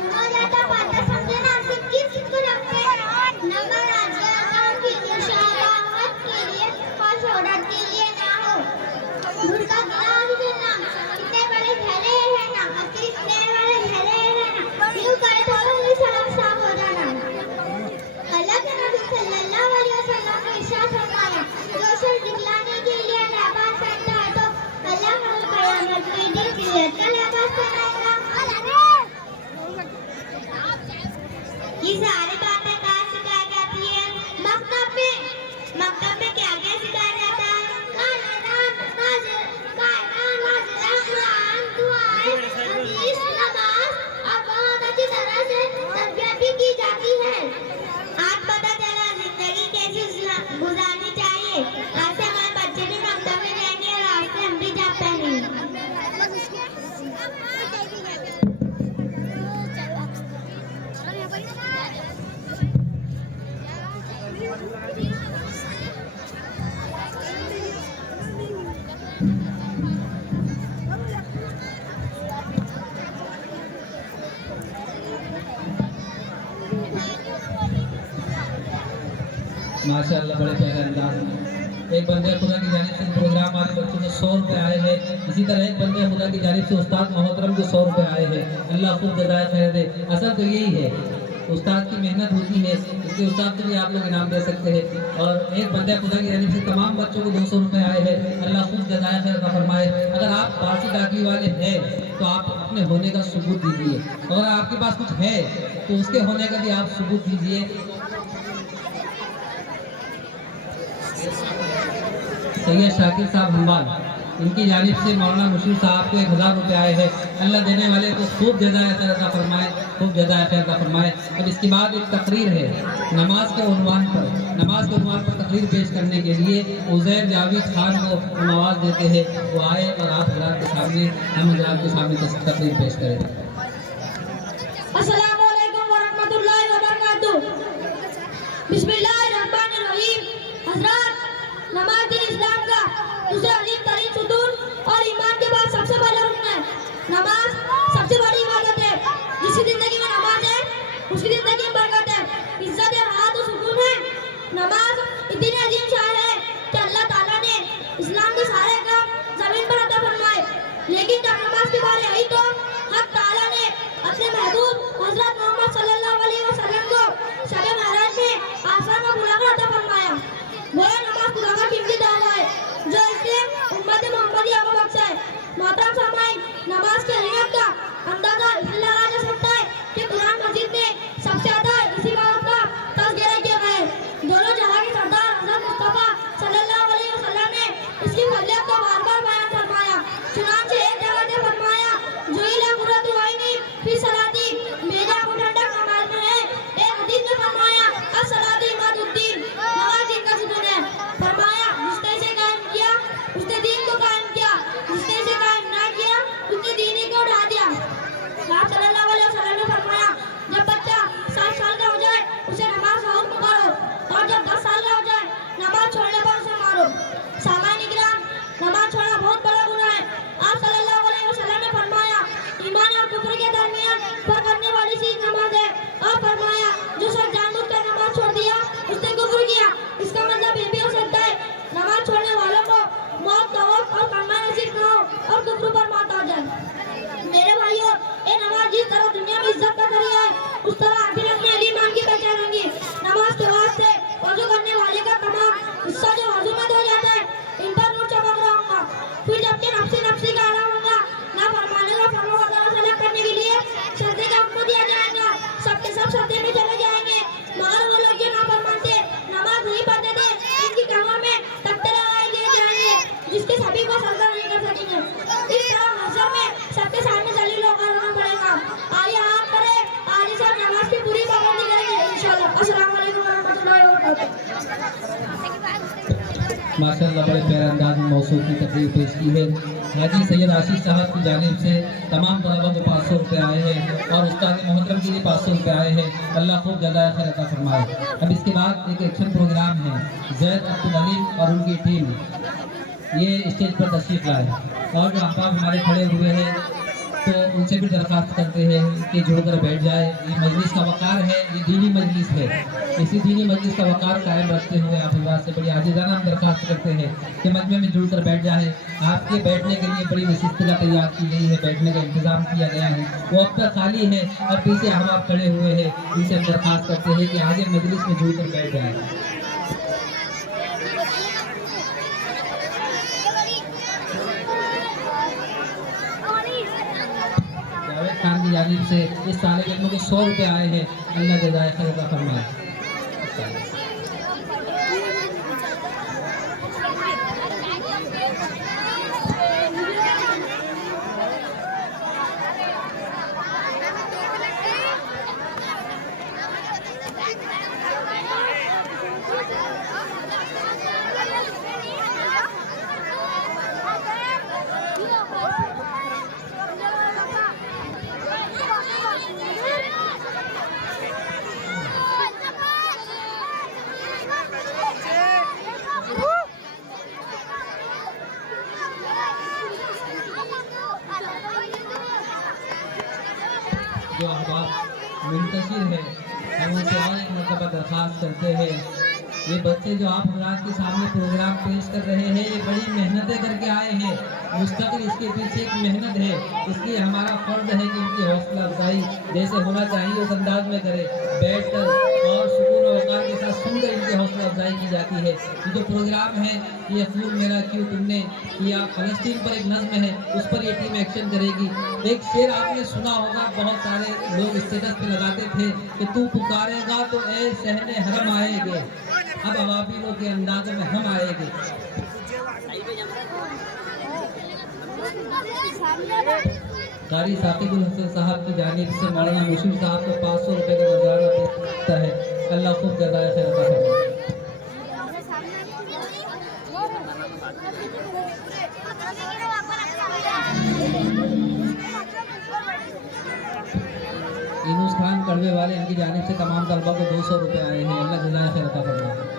उन्होंने ज्यादा पाता समझे ना सिर्फ किसको रखते नंबर 8 काम की इंशाअल्लाह के लिए और शोहरत के लिए ना हो उनका गिलास देना कितने बड़े थैले हैं ना असली इतने बड़े थैले हैं ना यूं करे तो ये सड़क साफ हो जाना अल्लाह के नबी सल्लल्लाहु अलैहि वसल्लम ने इरशाद फरमाया जो शख्स दिखलाने के लिए लिबास पहनता है तो अल्लाह कल क़यामत के दिन जिल्लत का लिबास पहनाएगा ये सारी बातें कहाँ सिखाई जाती है मकतब में क्या क्या सिखाया जाता है की जाती है आज पता चला जिंदगी कैसे गुजारनी चाहिए आज से हमारे बच्चे भी मकतब में जाएंगे और आज से हम भी जा पाएंगे माशाअल्लाह बड़े प्यारे अंदाज में एक बंदे खुदा की जानिब से प्रोग्राम वाले बच्चों को 100 रुपये आए हैं। इसी तरह एक बंदे खुदा की जानिब से उस्ताद मोहतरम को 100 रुपये आए हैं। अल्लाह खूब जज़ाए खैर दे। असल तो यही है, उस्ताद की मेहनत होती है, इसलिए उस्ताद को भी आप लोग इनाम दे सकते हैं। और एक बंदे खुदा की जानिब से तमाम बच्चों को 200 रुपये आए हैं। अल्लाह खूब जज़ाए खैर अता फरमाए। अगर आप बासी डाकी वाले हैं तो आप अपने होने का सबूत दीजिए, और आपके पास कुछ है तो उसके होने का भी आप सबूत दीजिए। सैयद शाकिर साहब हम्बाल, इनकी जानिब से मौलाना मुशीर साहब को 1000 रुपये आए हैं। अल्लाह देने वाले को खूब जज़ाए खैर अता फरमाए, खूब जज़ाए खैर अता फरमाए। अब इसके बाद एक तकरीर है नमाज के उन्वान पर तकरीर पेश करने के लिए उज़ैर जावेद खान को हम आवाज़ देते हैं, वो आए और आप हज़रात के सामने, हम हज़रात के सामने तकरीर पेश करें। अस्सलामु अलैकुम व रहमतुल्लाहि व बरकातुहू। बिस्मिल्लाहिर्रहमानिर्रहीम। हज़रात, नमाज दिन इस्लाम का दूसरा अजीम तरीन सुतून और ईमान के बाद सबसे बड़ा रुकन है। नमाज सबसे बड़ी इबादत है। जिसकी जिंदगी में नमाज है उसकी जिंदगी में बरकत है, इज्जत है, राहत और सुकून है। नमाज इतनी अजीम शान है कि अल्लाह ताला ने इस्लाम के सारे काम जमीन पर अता फरमाए, लेकिन जब नमाज की बारी आई तो हक ताला ने अपने महबूब हज़रत मोहम्मद सल्लल्लाहु अलैहि वसल्लम को शब महराज में आसमान में बुलाकर अता फरमाया। वो नमाज खुदा का कीमती तोहफा है जो इसने उम्मत मोहम्मदिया को बख्शा है। मोहतरम सामाईन, नमाज के अहमियत का अंदाजा इसलिए लगाया जा सकता है कि कुरान मजीद में सबसे ज्यादा इसी बात का तज़किरा किया गया है। दोनों जहां के सरदार हज़रत मुस्तफा सल्लल्लाहु अलैहि वसल्लम ने इसकी फजीलत को बार-बार बयान फरमाया। चुनांचे एक जगह पे फरमाया, जो इला कुर्रतु आइनी फी सलाती, मेरी आंखों ठंडक नमाज में है। एक हदीस में फरमाया, अस्सलातु इमादुद्दीन, नमाज दीन का सुतून है। फरमाया, जिसने इसे कायम किया उसने दीन को कायम किया, जिसने इसे कायम ना किया उसने दीन ही को उड़ा दिया। आप सल्लल्लाहु अलैहि वसल्लम ने फरमाया, जब बच्चा 7 साल का हो जाए उसे नमाज का हुक्म करो, और जब 10 साल का हो जाए नमाज छोड़ने पर उसे मारो। सामान्य इकराम, नमाज छोड़ना बहुत बड़ा गुनाह है। आप सल्लल्लाहु अलैहि वसल्लम ने फरमाया, ईमान और कुफ्र के दरमियान फर्क करने वाली चीज नमाज है। और फरमाया, जो शख्स जानबूझकर नमाज छोड़ दिया उसने कुफ्र किया। इसका मतलब ये भी हो सकता है नमाज छोड़ने वालों को मौत का वक्त और कलमा नसीब न हो और कुफ्र पर मौत आ जाए। मेरे भाइयों, ये नमाज जिस तरह दुनिया में इज्जत का जरिया है, उस तरह आखिरत में अली ईमान की पहचान होगी। नमाज के वास्ते वजू करने वाले का तमाम हिस्सा जो वजू में धो जाता है, इन पर नूर चमक रहा होगा। फिर जबकि नफ्सी का आलम होगा, ना फरमाने का फरमाबरदार से अलग करने के लिए सजदे का हुक्म दिया जाएगा। सबके सब सजदे में चले जाएंगे, मगर वो लोग जो नाफरमान थे, नमाज नहीं पढ़ते थे, इनकी कमर में तख्ते लगाए दिए जाएंगे जिसके सभी को सजदा नहीं कर सकेंगे। इस तरह महशर में सबके सामने जलील होकर रोना पड़ेगा। आइए आप करें, आज से नमाज की पूरी पाबंदी करेंगे इंशाअल्लाह। अस्सलाम वालेकुम व रहमतुल्लाहि व बरकातुहू। माशाअल्लाह, बड़े प्यारे अंदाज में मौसूफ की तकरीर पेश की है। हाजी सैयद आशीष साहब की जानिब से तमाम तलबा को 500 रुपये आए हैं, और उस्ताद मोहतरम के लिए 500 रुपये आए हैं। अल्लाह खूब जज़ाए खैर अता फरमाए। अब इसके बाद एक एक्शन प्रोग्राम है, ज़ैद अब्दुल अलीम और उनकी टीम ये स्टेज पर तशरीफ लाए, और जो अहबाब हमारे खड़े हुए हैं तो उनसे भी दरख्वास्त करते हैं कि जुड़कर बैठ जाए। ये मजलिस का वक़ार है, ये दीनी मजलिस है। इसी दीनी मजलिस का वक़ार कायम रखते हुए आप हज़रात से बड़ी आजिज़ाना हम दरख्वास्त करते हैं कि मजमे में जुड़कर बैठ जाए। आपके बैठने के लिए बड़ी नशिस्तगाह तैयार की गई है, बैठने का इंतज़ाम किया गया है, वो अब तक खाली है और पीछे अहबाब खड़े हुए हैं। इनसे हम दरख्वास्त करते हैं कि आगे मजलिस में जुड़कर बैठ जाए। जावेद खान की जानिब से इस तालिब इल्म को 100 रुपये आए हैं। अल्लाह जज़ाए खैर अता फरमाए। जो अहबाब मुंतशिर है, हम उनसे और एक मरतबा दरख्वास्त करते हैं ये बच्चे जो आप हजरात के सामने प्रोग्राम पेश कर रहे हैं, ये बड़ी मेहनतें करके आए हैं। मुस्तकिल इसके पीछे एक मेहनत है, इसलिए हमारा फर्ज है कि इनकी हौसला अफजाई जैसे होना चाहिए उस अंदाज में करें, बैठकर और सुकून और वक़ार के साथ सुनकर इनकी हौसला अफजाई की जाती है। ये जो प्रोग्राम है, ये खून मेरा क्यों तुमने किया, फ़लस्तीन पर एक नज़्म है, उस पर ये टीम एक्शन करेगी। एक शेर आपने सुना होगा, बहुत सारे लोग स्टेटस पे लगाते थे कि तू पुकारेगा तो ए सहने हरम आएंगे, अब अवाबिलों के अंदाज में हम आएंगे। कारी साकिबुल हसन साहब की जानिब से मौलाना मुशीर साहब को 500 रुपये का नजराना देता है। अल्लाह खूब जज़ाए खैर अता फरमाए। इनूस खान कड़वे वाले, इनकी जानिब से तमाम तलबा को 200 रुपये आए हैं। अल्लाह जज़ाए खैर अता फरमाए।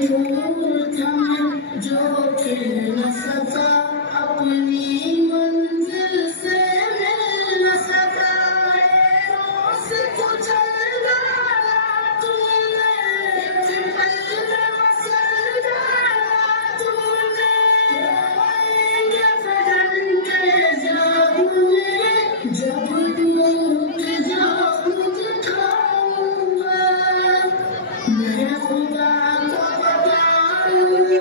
दूर था मैं जो फिर न सका, अपनी मंजिल से मिल न सका। रोज तो चल गया तूने, फिर में मसल गया तूने। आएंगे फजर के जाऊंगे, जब मौत जाऊं दिखाऊंगा, मैं खुदा को बताऊंगा,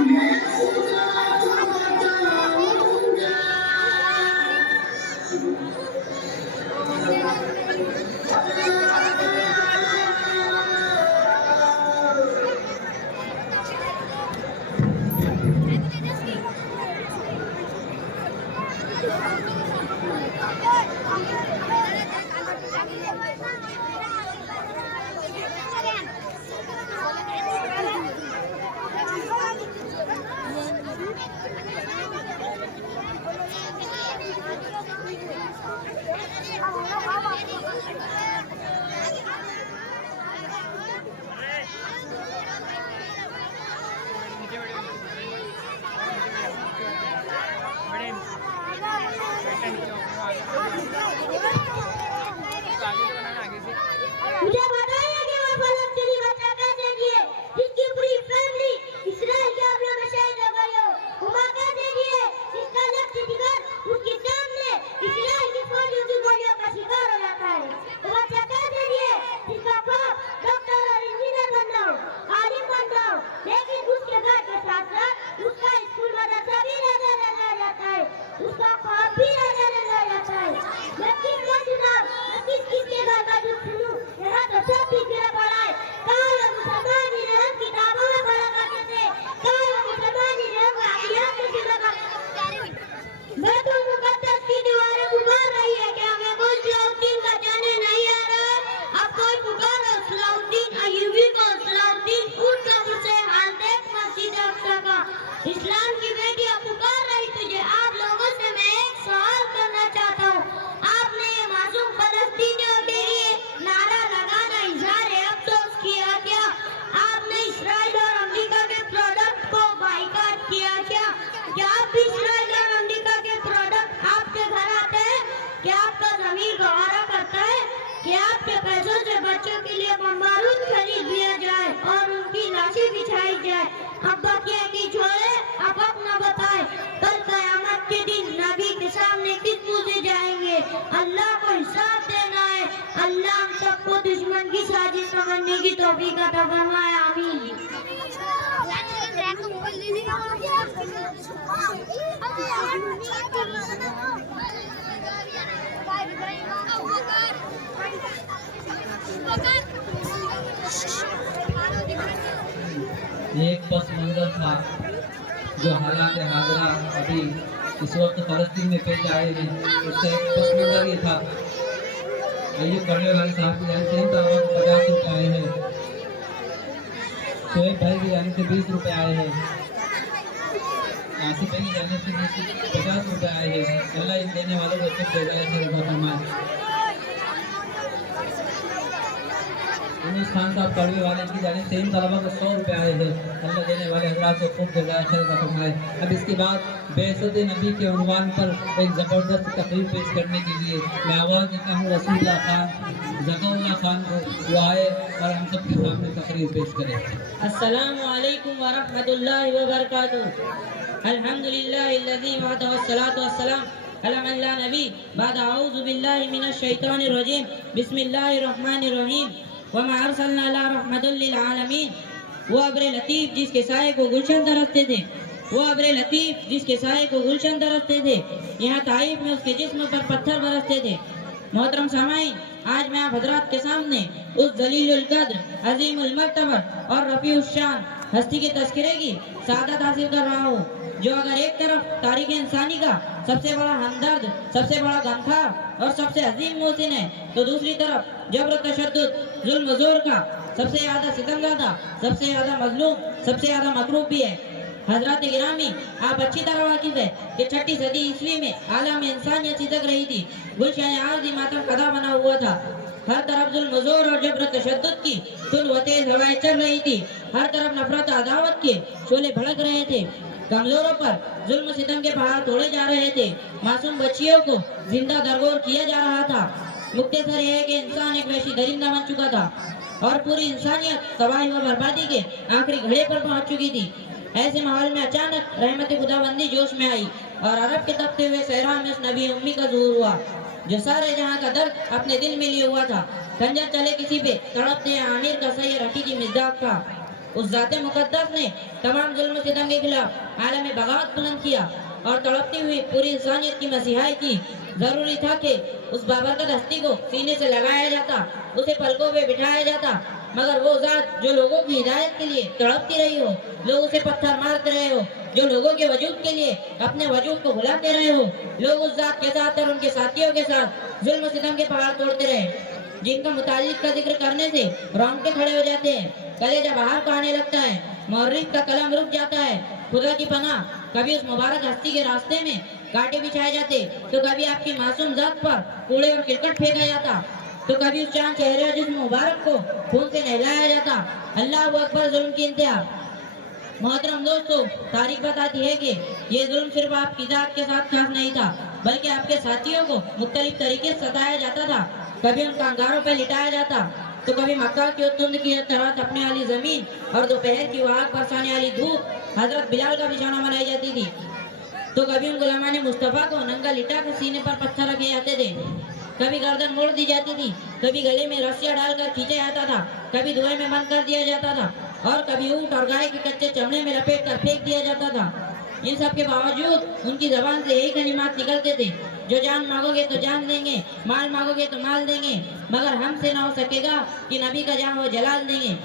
मैं खुदा को बताऊंगा। मुझे बताइए कि वो फलस्तीनी बच्चा कैसे जिए जिसकी पूरी फैमिली इस्राएल के हमलों में शहीद हो गई हो। हुआ कैसे जिए जिसका लक्ष्य जिगर उसके सामने इस्राएल की फौजियों की गोलियों का शिकार हो जाता है। वो बच्चा कैसे जिए जिसका ख्वाब डॉक्टर और इंजीनियर बनना हो, आलिम बनना हो, लेकिन उसके घर के साथ साथ उसका स्कूल मदरसा भी नजर आ जाता है, उसका ख्वाब भी नजर आ जाता है। मैं किसको सुनाऊं, मैं किसके घर का दुख सुनूं? यहाँ तो सब गिरा पड़ा है। कहाँ ये मुसलमान ही हम किताबों में पढ़ा करते थे, कहाँ ये मुसलमान ही हम वाक़ियात में सीखा करते थे। बैतुल मुक़द्दस की दीवारें पुकार रही है कि हमें कोई सलाउद्दीन का जाने नहीं आ रहा है। अब कोई पुकारो सलाउद्दीन अय्यूबी को, सलाउद्दीन उठ कब्र से हाल देख मस्जिद अक़सा का। इस्लाम की बेटियां पुकार रही तुझे। आप लोगों से मैं एक सवाल करना चाहता हूँ, आपने ये मासूम फलस्तीनियों के लिए नारा लगाना इज़हार अफ़सोस किया क्या? आपने इस्राइल और अमेरिका के प्रोडक्ट को बाइकआउट किया क्या? क्या आप भी इस्राइल और अमेरिका के प्रोडक्ट आपके घर आते हैं? क्या आपका ज़मीर गवारा करता है कि आपके पैसों से बच्चों के लिए बम-बारूद खरीद दिया जाए और उनकी लाशें बिछाई जाए? अब बकिया की छोड़े, अब अपना बताए, कल क़यामत के दिन नबी के सामने किस मुंह से जाएंगे? अल्लाह को हिसाब देना है। अल्लाह हम सबको दुश्मन की साजिश समझने की तौफीक अता फरमाए। आमीन। एक पस मंजर था जो हालात हाजरा अभी इस वक्त फलस्तीन में पेश आए हैं, उसका एक पस मंजर ये था। अय्यूब पढ़ने वाले साहब की यानी 3 तलबा को 50 रुपये आए हैं, शोएब भाई की यानी से 20 रुपये आए हैं, आसिफ भाई की यानी से 50 रुपये आए हैं। अल्लाह इन देने वालों को खुद देगा ऐसे रखा फरमाए। यूनुस खान साहब कड़वे वाले की जाने 3 तलबा को 100 रुपये आए हैं। अल्लाह देने वाले हज़रात को खूब जज़ाए खैर अता फरमाए। अब इसके बाद बेइज्जत नबी के उन्वान पर एक ज़बरदस्त तकरीर पेश करने के लिए मैं आवाज़ देता हूँ रसूलुल्लाह खान ज़क़रुल्लाह खान को, वो आए और हम सब के सामने तकरीर पेश करें। अस्सलामु अलैकुम व रहमतुल्लाहि व बरकातुहू। अल्हम्दुलिल्लाहिल्लज़ी वहदहु वस्सलातु वस्सलाम अला मन ला नबी बाद अऊज़ु बिल्लाहि मिनश शैतानिर रजीम बिस्मिल्लाहिर रहमानिर रहीम व मा अरसलना इला रहमतल लिल आलमीन। वो अब्र लतीफ़ जिसके साए को गुलशन दरसते थे, वो अब्र लतीफ़ जिसके साए को गुलशन दरसते थे, यहाँ ताइफ में उसके जिस्म पर पत्थर बरसते थे। मोहतरम सामाईन, आज मैं आप हजरात के सामने उस जलीलुल कद्र, अजीमुल मर्तबा और रफ़ीउल शान हस्ती के तस्करे की सादत हासिल कर रहा हूँ, जो अगर एक तरफ तारीख़ इंसानी का सबसे बड़ा हमदर्द, सबसे बड़ा गमखार और सबसे अजीम मोहसिन है, तो दूसरी तरफ जबर तशद्दुद, जुल्म ज़ोर का सबसे ज़्यादा सितमज़दा, सबसे ज़्यादा मजलूम, सबसे ज़्यादा मकरूब भी है। हजरत गिरामी, आप अच्छी तरह वाकिफ है कि 6ठी सदी ईस्वी में आलम इंसानियत सिदक रही थी, गुलशन आर्ज़ी मातम कदा बना हुआ था। हर तरफ जुल्म जोर और जबर तशद्दुद की धुंध व तेज हवाएं चल रही थी। हर तरफ नफरत अदावत के शोले भड़क रहे थे। कमजोरों पर जुल्म सितम के पहाड़ तोड़े जा रहे थे। मासूम बच्चियों को जिंदा दरगोर किया जा रहा था। मुख्तसर यह है कि इंसान एक वैसी दरिंदा बन चुका था और पूरी इंसानियत तबाही व बर्बादी के आखिरी घड़े पर पहुंच चुकी थी। ऐसे माहौल में अचानक रहमत खुदाबंदी जोश में आई और अरब के तपते हुए सहरा में उस नबी उम्मी का ज़ुहूर हुआ जो सारे जहां का दर्द अपने दिल में लिए हुआ था। खंजर चले किसी पे तड़पते आमिर का सही रखी मिजाज था। उस जाते मुकद्दस ने तमाम जुल्म सितम के खिलाफ आलम बगावत बुलंद किया और तड़पती हुई पूरी इंसानियत की मसीहाई की। जरूरी था कि उस बाबरकत हस्ती को सीने से लगाया जाता, उसे पलकों पे बिठाया जाता, मगर वो जात जो लोगों की हिदायत के लिए तड़पती रही हो, लोग उसे पत्थर मारते रहे हो, जो लोगों के वजूद के लिए अपने वजूद को भुलाते रहे हो, लोग उस जात के साथ और उनके साथियों के साथ जुल्म सितम के पहाड़ तोड़ते रहे, जिनका मुतालिक का जिक्र करने से रोंगटे खड़े हो जाते हैं, कलेजा बाहर को आने लगता है, मौर्रिख का कलम रुक जाता है। खुदा की पनाह, कभी उस मुबारक हस्ती के रास्ते में कांटे बिछाए जाते, तो कभी आपकी मासूम जात पर कूड़े और क्रिकेट फेंका जाता, तो कभी उस चांद चेहरे और जिस्म मुबारक को खून से नहलाया जाता। अल्लाह अकबर, जुल्म की इंतहा। मोहतरम दोस्तों, तारीख बताती है कि ये जुल्म सिर्फ आपकी जात के साथ खास नहीं था, बल्कि आपके साथियों को मुख्तलिफ तरीके से सताया जाता था। कभी उनका अंगारों पर लिटाया जाता, तो कभी मक्का की धुंध की तरह तपने वाली जमीन और दोपहर की आग बरसाने वाली धूप हजरत बिलाल का बिछाना बनाई जाती थी, तो कभी उन गुलामान मुस्तफ़ा को नंगा लिटा कर सीने पर पत्थर रखे जाते थे, कभी गर्दन मोड़ दी जाती थी, कभी गले में रस्सियां डालकर खींचा जाता था, कभी धुएं में बंद कर दिया जाता था और कभी ऊंट और गाय के कच्चे चमड़े में लपेट कर फेंक दिया जाता था। इन सब के बावजूद उनकी जबान से यही कलिमात निकलते थे, जो जान मांगोगे तो जान देंगे, माल मांगोगे तो माल देंगे, मगर हमसे ना हो सकेगा कि नबी का जान वो जलाल देंगे।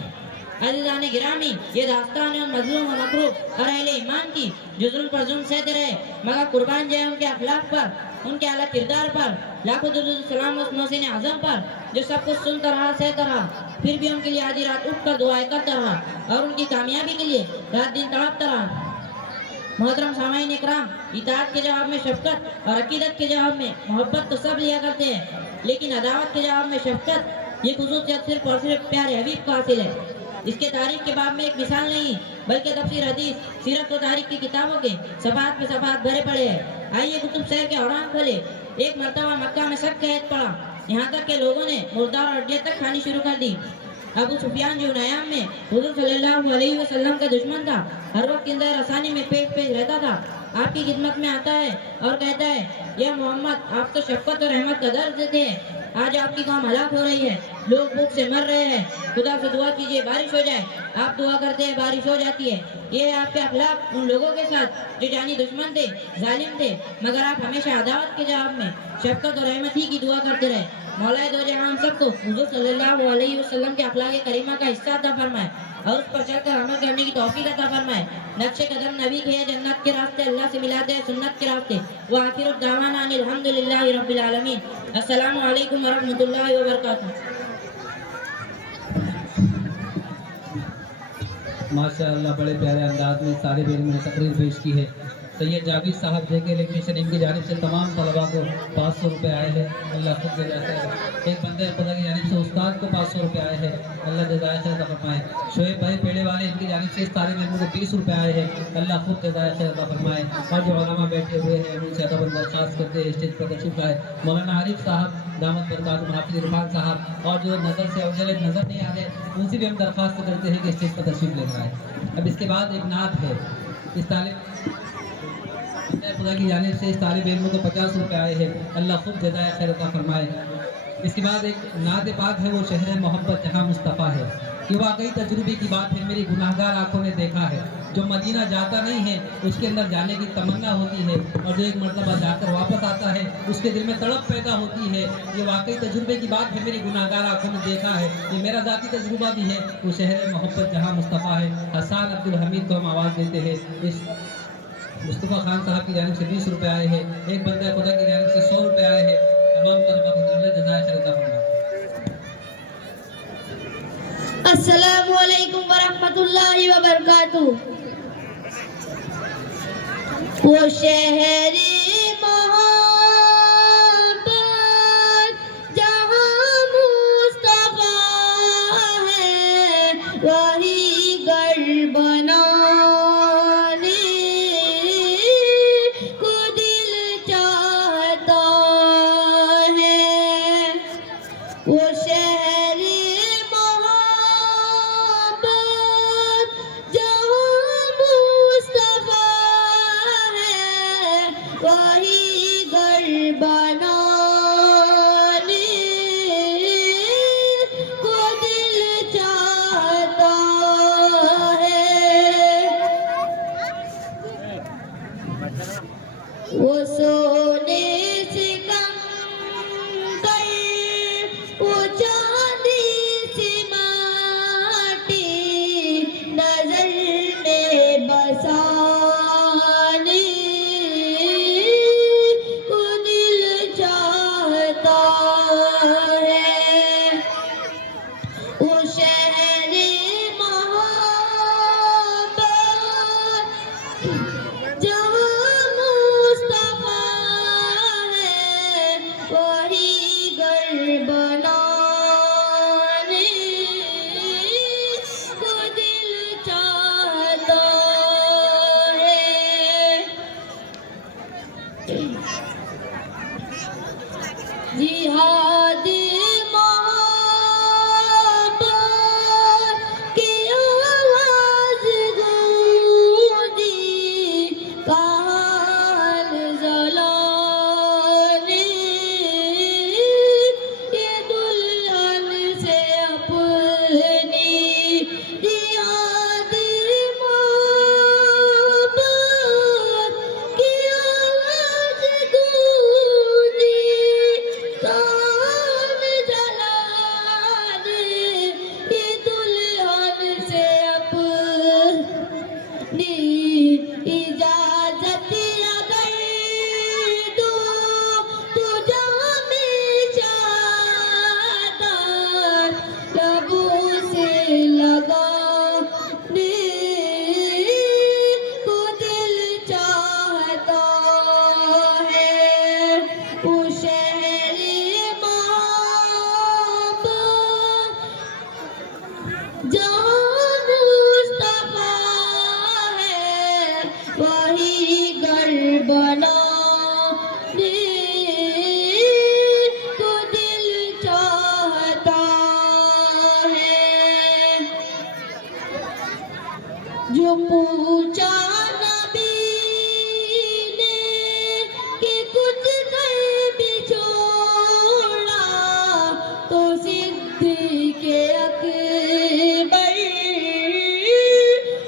अज़ीज़ान गिरामी, ये दास्तान है उन मजलूम व मकरूब और अहले ईमान की जो जुल्म पर जुल्म सहते रहे, मगर कुर्बान जाए उनके अखलाक पर, उनके आला किरदार पर, लाखों दुरूद सलाम उस मोहसिन आज़म पर जो सब कुछ सुनता रहा, सहता रहा, फिर भी उनके लिए आधी रात उठकर दुआएं करता रहा और उनकी कामयाबी के लिए रात दिन तड़पता रहा। मोहतरम सामाईन इकराम, इताअत के जवाब में शफकत और अकीदत के जवाब में मोहब्बत तो सब लिया करते हैं, लेकिन अदावत के जवाब में शफकत, ये खुसूसियत सिर्फ और सिर्फ प्यारे हबीब को हासिल है। इसके तारीख के बाब में एक मिसाल नहीं, बल्कि तफसीर हदीस, सीरत व तारीख की किताबों के सफात पे सफात भरे पड़े हैं। आइए कुतुब शहर के औरान खोले। एक मरतबा मक्का में सख्त कहत पड़ा, यहाँ तक के लोगों ने मुर्दार और हड्डियाँ तक खानी शुरू कर दी। अबू सुफियान जो नयाम में हुजूर सल्लल्लाहु अलैहि वसल्लम का दुश्मन था, हर वक्त इंदर आसानी में पेश रहता था, आपकी खिदमत में आता है और कहता है, या मोहम्मद, आप तो शफ़क़त और रहमत का दर्ज देते हैं, आज आपकी कौम हलाक हो रही है, लोग भूख से मर रहे हैं, खुदा से दुआ कीजिए बारिश हो जाए। आप दुआ करते हैं, बारिश हो जाती है। ये है आपके अखलाक उन लोगों के साथ जो जानी दुश्मन थे, जालिम थे, मगर आप हमेशा अदावत के जवाब में शफ़क़त और रहमत ही की दुआ करते रहे। मौलाए दो जहां हम सबको हुजूर सल्लल्लाहु अलैहि वसल्लम के अखलाक करीमा का हिस्सा अता फरमाए और उस पर चलकर अमल करने की तौफीक अता फरमाए। नक्शे कदम नबी के हैं, जन्नत के रास्ते अल्लाह से मिलाते हैं, सुन्नत के रास्ते। व आखिर दावाना अनिल हम्दुलिल्लाहि रब्बिल आलमीन। अस्सलामु अलैकुम व रहमतुल्लाहि व बरकातुहू। माशाअल्लाह, बड़े प्यारे अंदाज में सारे बेर में तकरीर पेश की है। सैयद जावेद साहब जेके इलेक्ट्रीशियन, इनकी जानिब से तमाम तलबा को 500 रुपये आए हैं, अल्लाह खुद जज़ाए खैर। एक बंदे खुदा की जानिब से उस्ताद को 500 रुपये आए हैं, अल्लाह जज़ाए खैर अता फरमाए। शोएब भाई पेड़े वाले, इनकी जानिब से इस तारीख में को 20 रुपये आए हैं, अल्लाह खुद जज़ाए खैर अता फरमाए। और जो उलमा बैठे हुए हैं उनसे अदब दरख्वास्त करते हैं स्टेज पर तशरीफ लाए। मौलाना आरिफ साहब दामद बरकातुहू, हाफिज़ इरफान साहब, और जो नज़र से अवजल नज़र नहीं आ रहे उनसे भी हम दरख्वास्त करते हैं कि स्टेज पर तशरीफ लेकर आए। अब इसके बाद एक नात है। इस तालिब खुदा की जानिब से इस तालिब इल्म को 50 रुपये आए हैं, अल्लाह खुद जज़ाए खैर अता फरमाए। इसके बाद एक नात पाक है, वो शहर मोहब्बत जहाँ मुस्तफ़ा है। कि वाकई तजुर्बे की बात है, मेरी गुनाहगार आंखों ने देखा है, जो मदीना जाता नहीं है उसके अंदर जाने की तमन्ना होती है, और जो एक मरतबा जाकर वापस आता है उसके दिल में तड़प पैदा होती है। ये वाकई तजुर्बे की बात है, मेरी गुनाहगार आंखों ने देखा है, ये मेरा ज़ाती तजुर्बा भी है। वो शहर मोहब्बत जहाँ मुस्तफ़ा है। हसन अब्दुल हमीद को हम आवाज़ देते हैं। इस मुस्तफ़ा खान साहब की जानिब से 20 रुपये आए हैं। एक बंदा खुदा की जानिब से 100 रुपये आए हैं। तमाम तलबा को अल्लाह जज़ाए खैर अता फरमाए। अस्सलामु अलैकुम व रहमतुल्लाहि व बरकातुहू। वो शहर मोहब्बत जहाँ वही घर बनाने को दिल चाहता है। वो शहर मोहब्बत जहाँ मुस्तफा है, वही घर बनाने को दिल चाहता है। वो सोने से कम कर, वो चांदी से माटी नजर में बसाने को दिल चाहता है। वो शहर मोहब्बत जहाँ मुस्तफा है, वही घर बनाने को दिल चाहता है। जिहाद मोहब्बत की आवाज़ गूंजी, काल जलाने ये दुल्हन से अपनी। जिहाद मोहब्बत की आवाज़ गूंजी, काल जलाने ये दुल्हन से अपनी। इजाजत अगर दो तो जामे चादर लबों से लगाने को दिल चाहता है। वो शहर मोहब्बत जहाँ मुस्तफा है, वही घर बनाने को दिल चाहता है। जो पूछा नबी ने कि कुछ कर भी छोड़ा, तो सिद्दीक़ अकबर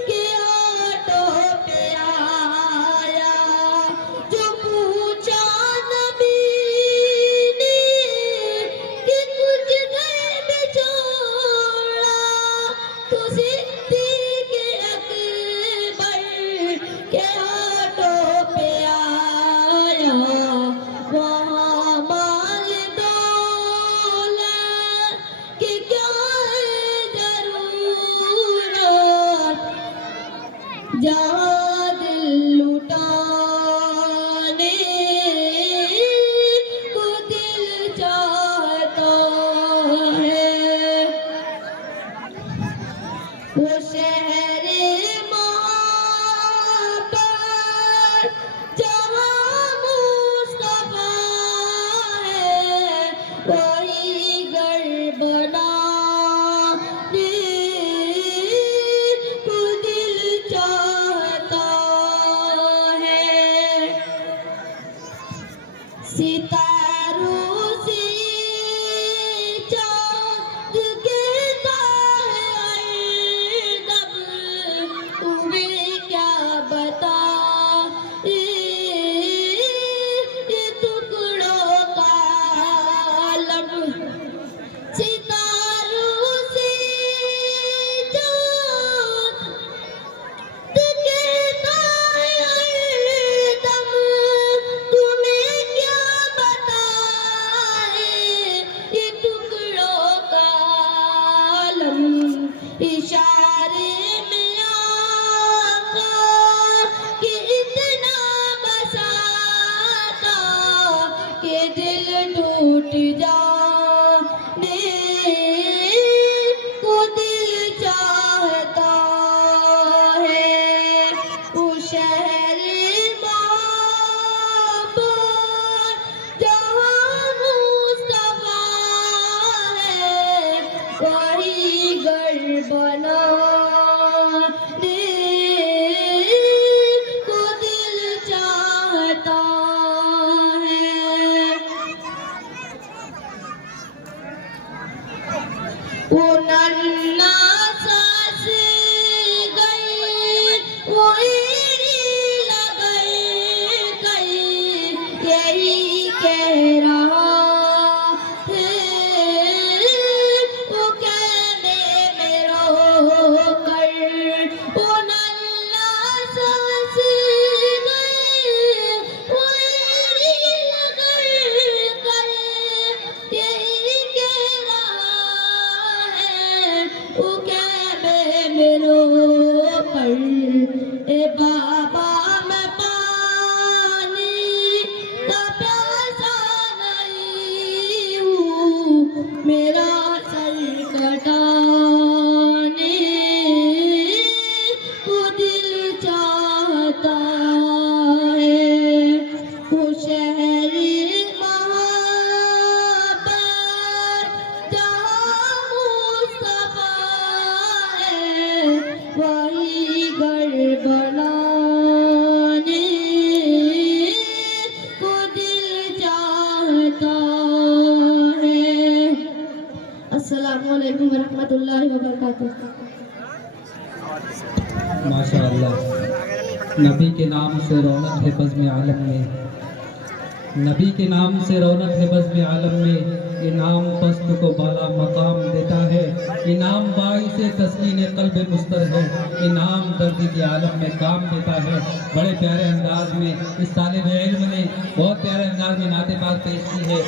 के हाथों पे आया। जो पूछा नबी ने कि कुछ कर भी छोड़ा, तो सिद्दीक़ अकबर के हाथों पे आया। वहाँ माल दौलत की क्या है जरूरत, जहाँ दिल लुटाने को दिल चाहता है। वो शहर मोहब्बत जहाँ मुस्तफा है, वही घर बनाने को दिल चाहता है। सितारों से चाँद गिरता है हरदम, तुम्हें क्या बताएं ये टुकड़ों का आलम। सितारों से चाँद गिरता है हरदम, तुम्हें क्या बताएं ये टुकड़ों का आलम। इशारे में आका कि इतना बसाता कि दिल टूट जाने को दिल चाहता उके में मेरो पर ए बाबा मैं पानी का प्यासा नहीं हूँ मेरा सर कटाने को दिल चाहता है वो शहरी मोहब्बत जहाँ मुस्तफा है वही घर बनाने को दिल चाहता है। अस्सलामु अलैकुम वरहमतुल्लाहि वबरकातुहू। माशाअल्लाह, नबी के नाम से रौनक है बज़्म आलम में, नबी के नाम से रौनक है बज़्म आलम में। इनाम पस्त को बाला मकाम देता है, इनाम बाई से तस्कीन कल्ब मुस्तर है, इनाम दर्द के आलम में काम देता है। बड़े प्यारे अंदाज में इस तालिब इल्म ने बहुत प्यारे अंदाज में नाते पाक पेश की है।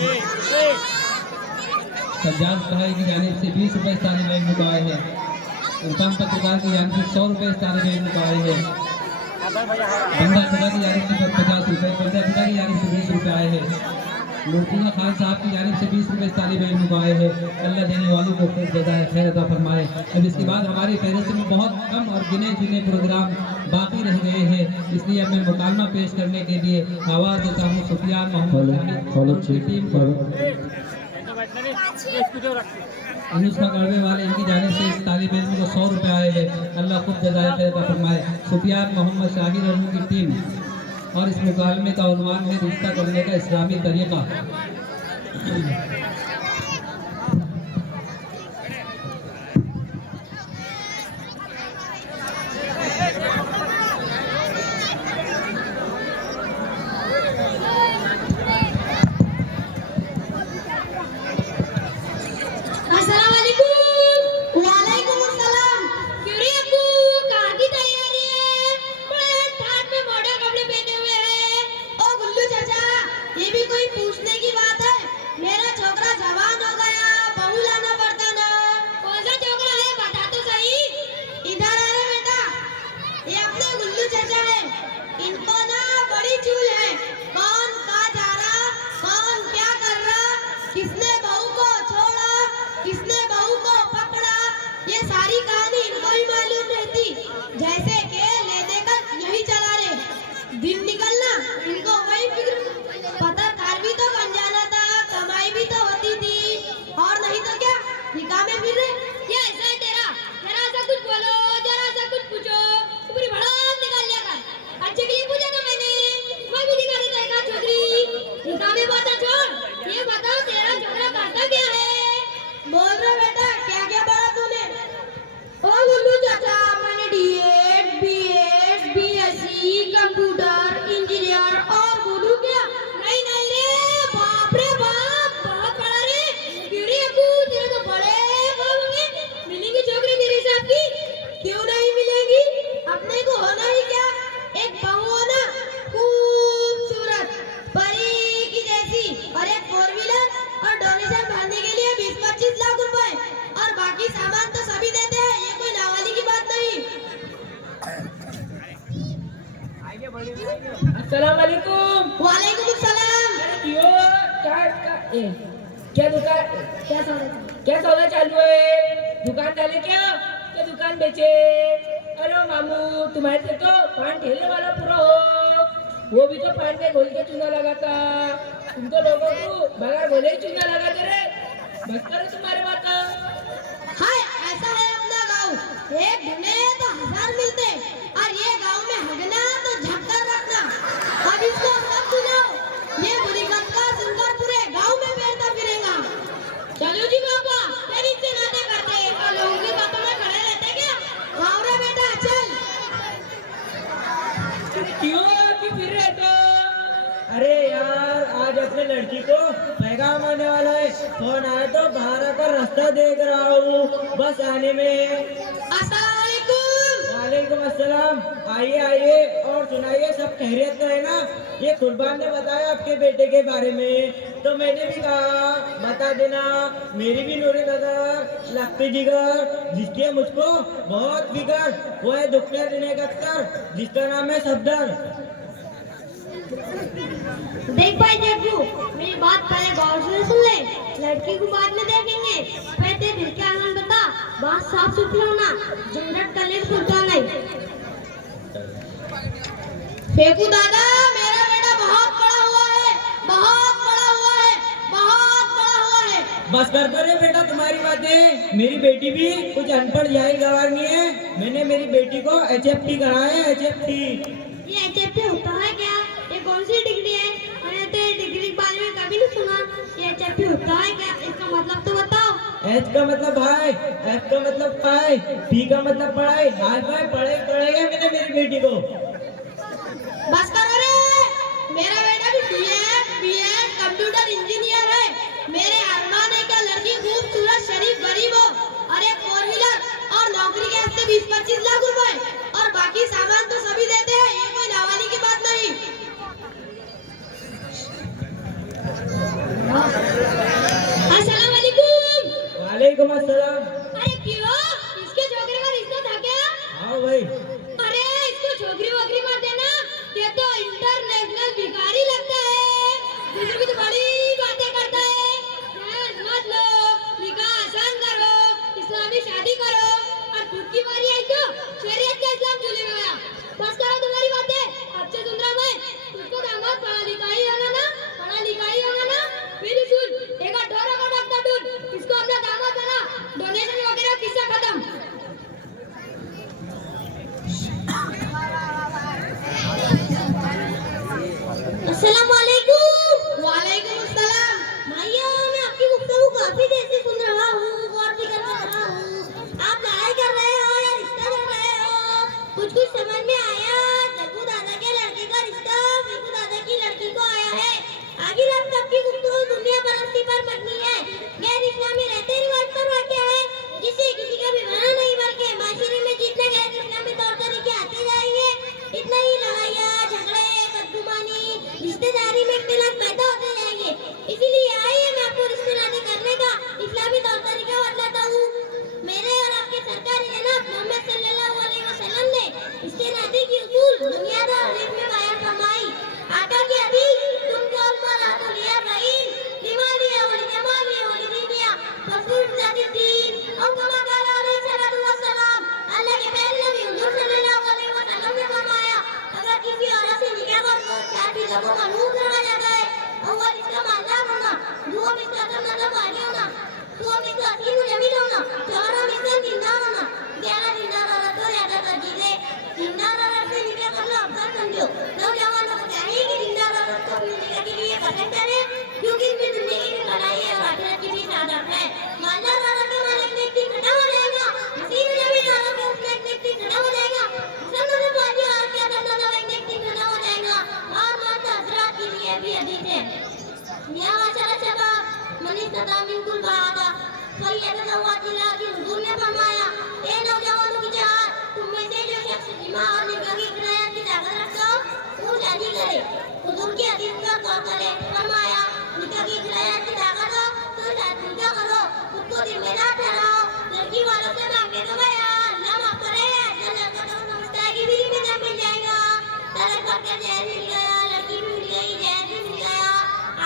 सज्जाद भाई की जानिब से 20 रुपये इस तालिब इल्म को आए हैं, उल्टाम पत्रकार की जानिब से 100 रुपये इस तालिब इल्म को आए हैं, बंदा खुदा की जानिब से 50 रुपये, बंदा खुदा की जानिब से 20 रुपये आए हैं, मुर्तज़ा खान साहब की जानिब से 20 रुपये इस तालिब इल्म को आए हैं। अल्लाह देने वालों को खूब जज़ाए खैर अता फरमाए। अब इसके बाद हमारी फहरिस्त में बहुत कम और गिने चुने प्रोग्राम बाकी रह गए हैं, इसलिए अब मैं मुकालमा पेश करने के लिए आवाज़ देता हूँ सुफियान मोहम्मद की टीम को। अनुष्का गढ़वे वाले इनकी जानिब से इस तालिब इल्म को 100 रुपये आए हैं, अल्लाह खूब जज़ाए खैर अता फरमाए। सुफियान मोहम्मद शाहिर और उनकी टीम, और इस मुकालमे का उन्वान है रिश्ता करने का इस्लामी तरीका। अस्सलाम वालेकुम। वालेकुम अस्सलाम। क्यों रे अब्बू, कहाँ की तैयारी है? बड़े ठाट में मॉडर्न कपड़े पहने हुए हैं। ओ गुल्लू चाचा, ये भी कोई पूछने की बात है? मेरा छोकरा जवान हो गया, बहू लाना पड़ता ना। कौन सा छोकरा है, बता तो सही। इधर आ रे बेटा, ये अपने गुल्लू चाचा है। इनको ना बड़ी चूल है, कौन कहाँ जा रहा, कौन क्या कर रहा, किसने बहू को छोड़ा, किसने बहू को पकड़ा, ये सारी कहानी इनको ही मालूम रहती। जैसे कि ले देकर यही चला रे, दिन निकलना इनको वही फिक्र। पत्रकार भी तो बन जाना था, कमाई भी तो होती थी, और नहीं तो क्या निकाह में फिर रहे। ये ऐसा है तेरा, जरा सा कुछ बोलो, जरा सा कुछ पूछो, पूरी भड़ास निकाल लिया कर। अच्छे के लिए पूछा था मैंने, मैं भी दिखा देता एक आध छोकरी। निकाह में बात छोड़, ये बताओ तेरा छोकरा करता क्या है? बोल रहा बेटा, क्या क्या पढ़ा तूने? ओ गुल्लू चाचा, मैंने DEd, BEd, BSc, computer engineer और बोलू क्या? नहीं नहीं रे, बाप रे बाप, बहुत पढ़ा रे। क्यों रे अब्बू, तेरे तो बड़े वो होंगे, मिलेंगी छोकरी तेरे हिसाब की? क्यों नहीं मिलेगी, अपने को होना ही क्या, एक बहू होना खूबसूरत परी की जैसी, और एक 4 व्हीलर, और डोनेशन भरने के लिए 20-25 लाख रुपए, और बाकी सामान तो सभी देते हैं, ये कोई नावाली की बात नहीं। अस्सलाम वालेकुम। वालेकुम अस्सलाम। क्यों क्या दुकान, क्या सौदा? क्या सौदा चालू है? दुकान डाले क्या, क्या दुकान बेचे? अरे मामू, तुम्हारे से तो पान ठेले वाला पूरा हो, वो भी तो पान में घोल के चूना लगाता। तुम तो लोगों को बगैर घोले ही चूना लगाते रहे। बस करो तुम्हारे बात। हाय, ऐसा है अपना गांव, एक ढूंढे तो 1000 मिलते, और ये गांव में हगना तो झक्कर रखना। अब इसको सब सुनाओ, ये बुरी कथा सुनकर पूरे गांव में फैलता फिरेगा। चलो जी बाबा, तेरी से नाते करते, और लोगों की बातों में खड़े रहते क्या? गाँव रे बेटा, चल। क्यों फिर रहे तो? अरे यार, आज अपने लड़की को पैगाम आने वाला है, फोन आया तो बाहर आकर रास्ता देख रहा हूँ, बस आने में। अस्सलाम वालेकुम। वालेकुम अस्सलाम। आइए आइए, और सुनाइए, सब खैरियत तो है ना? ये कुर्बान ने बताया आपके बेटे के बारे में, तो मैंने भी कहा, बता देना मेरी भी नूरी नजर लगती जिगर, जिसकी है मुझको बहुत फिकर, वो है दुखने देने का अख्तर, जिसका नाम है सफदर। देख भाई जग्गू, मेरी बात पहले गौर से सुन ले। लड़की को बाद में देखेंगे, पहले दिल के आनंद बता, बात साफ सुथरी होना, झंझट करने सुनता नहीं। फेंकू दादा, मेरा बेटा बहुत बड़ा हुआ है, बहुत बड़ा हुआ है, बहुत बड़ा हुआ है। बस कर दो रे बेटा तुम्हारी बातें, मेरी बेटी भी कुछ अनपढ़ जाहिल गवार नहीं है। मैंने मेरी बेटी को HFT कराया है, HFT। ये HFT होता है क्या? ये कौन सी डिग्री है? मैंने तो ये डिग्री के बारे में कभी नहीं सुना। ये HFT होता है क्या? इसका मतलब तो बताओ। H का मतलब हाय, F का मतलब फाय, P का मतलब पढ़ाई, हाय फाय पढ़े पढ़ेगा मैंने मेरी बेटी को। बस करो रे, मेरा बेटा भी BEd कंप्यूटर इंजीनियर है। मेरे अरमान है कि लड़की खूबसूरत, शरीफ, गरीब हो और एक 4 व्हीलर और नौकरी के हफ्ते 20-25 लाख रुपए और बाकी सामान तो सभी देते हैं, ये कोई नावाली की बात नहीं। अस्सलाम वालेकुम। वालेकुम अस्सलाम। अरे क्यों, इसके छोकरे का रिश्ता था क्या? हाँ भाई। अरे इसको छोकरी वोकरी मत देना, ये तो इंटरनेशनल भिखारी लगता है, दूसरी भी तो बड़ी बातें करता है। समझ लो, निकाह आसान करो, इस्लामी शादी करो और खुद की बारी आई तो शरीयत का इस्लाम झूले में गया। बस करो तुम्हारी बातें, अच्छे सुन रहा मैं। तुझको दामाद पढ़ा लिखा ही होना ना, पढ़ा लिखा ही होना ना। मेरी सुन, एक ढोरा का डॉक्टर ढूंढ, इसको अपना दामाद बना, डोनेशन वगैरह किस्सा खत्म। अस्सलाम वालेकुम। वालेकुम अस्सलाम। भैया, मैं आपकी गुफ्तगू काफी देर से सुन रहा हूँ, गौर भी कर रहा हूँ। आप लड़ाई कर रहे हो या रिश्ता कर रहे हो? कुछ समझ में आया। जग्गू दादा के लड़के का रिश्ता फेंकू दादा की लड़की को आया है। आखिर आप सबकी गुफ्तगू दुनिया परस्ती पर मबनी है, गैर इस्लामी रहते रिवाज पर वाक़या है, जिससे किसी का भी भला नहीं, बल्कि माशरे में जितने गैर इस्लामी तौर तरीके आते जाएंगे, इतना ही लड़ाइयाँ, झगड़े, बदगुमानी, रिश्तेदारी में इख्तिलाफ पैदा होते जाएंगे। इसीलिए आइए मैं आपको रिश्ते नाते करने का इस्लामी तौर तरीका बताता हूँ। मेरे और आपके सरकारी जनाब मोहम्मद सल्लल्लाहु अलैहि वसल्लम ने रिश्ते नाते की उसूल दुनियादार हदीस में बयान फरमाई। आका की हदीस, तुमको अल्लाह लिया रहीम लिमालिया वली जमालिया वली दीनिया फसूल ज़ातिद्दीन और कमा काला अलैहि सल्लल्लाहु अलैहि वसल्लम। अल्लाह के प्यारे नबी हुजूर सल्लल्लाहु अलैहि वसल्लम ने फरमाया, अगर किसी औरत से निकाह कर 4 चीजों को मनूब रखा जाता है, अव्वल इसका मालदार होना, दूसरा इसका मतलब आगे होना, तीसरा इसका असीम जमीन होना, चौथा इसका दीनदार होना। 11 दीनदार औरत को ज्यादा तरजीह दे। दीनदार औरत से निकाह करना अफजल समझो। नौजवानों को चाहिए कि दीनदार औरत को अपनी निकाह के लिए पसंद करें, क्योंकि इसमें दुनिया की भी भलाई है और आखिरत की भी सादत है। मालदार औरत का माल एक दिन खत्म हो जाएगा, असीम जमीन औरत का उसका एक दिन खत्म हो जाएगा, मुसलमान वाली औरत का करना तो एक दिन खत्म हो जाएगा। और मर्द हजरात के लिए भी हदीस है, या माशाअल्लाह शबाब मन इस्तता मिनकुल बादा फलियतज़व्वजिल्लाह की हुजूर ने फरमाया, ए नौजवानों की चाहत, तुम में से जो शख्स जिमा और निकाह की इकरार की ताकत रखता हो, वो शादी करे। हुजूर की हदीस पर गौर करें। फरमाया, निकाह की इकरार की ताकत हो तो शादी करो, खुद को जिम्मेदार ठहराओ। लड़की वालों से मांगे तो भैया अल्लाह माफ करे, ऐसा लड़का तो समझता है कि फ्री में जब मिल जाएगा। तरह करके जहर मिल गया, लड़की भी मिल गई, जहर भी मिल गया।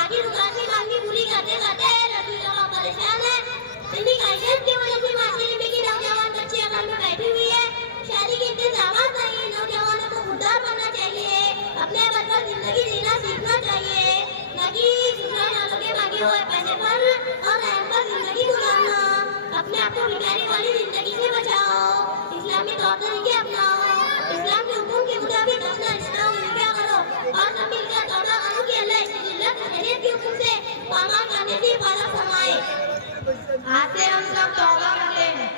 आखिर उदासी मांगी पूरी करते करते लड़की का परेशान है। इतनी खासियत की वजह से माशरे में की नौजवान बच्ची अकल में बैठी हुई है। शादी के इंतजाम नहीं, नौजवानों को खुददार बनना चाहिए, अपने बल पर जिंदगी जीना सीखना चाहिए, न कि दूसरे वालों के मांगे हुए पैसे पर और रहम पर जिंदगी गुजारना। अपने आप को भिखारी वाली जिंदगी से बचाओ, इस्लामी तौर तरीके अपनाओ, इस्लाम के हुक्म के मुताबिक अपना रिश्ता निकाह करो और सब मिलकर तौबा करो कि अल्लाह इसकी जिल्लत शरीयत के हुक्म से पामाल करने से हिफाजत फरमाए। आज से हम सब तौबा करते हैं।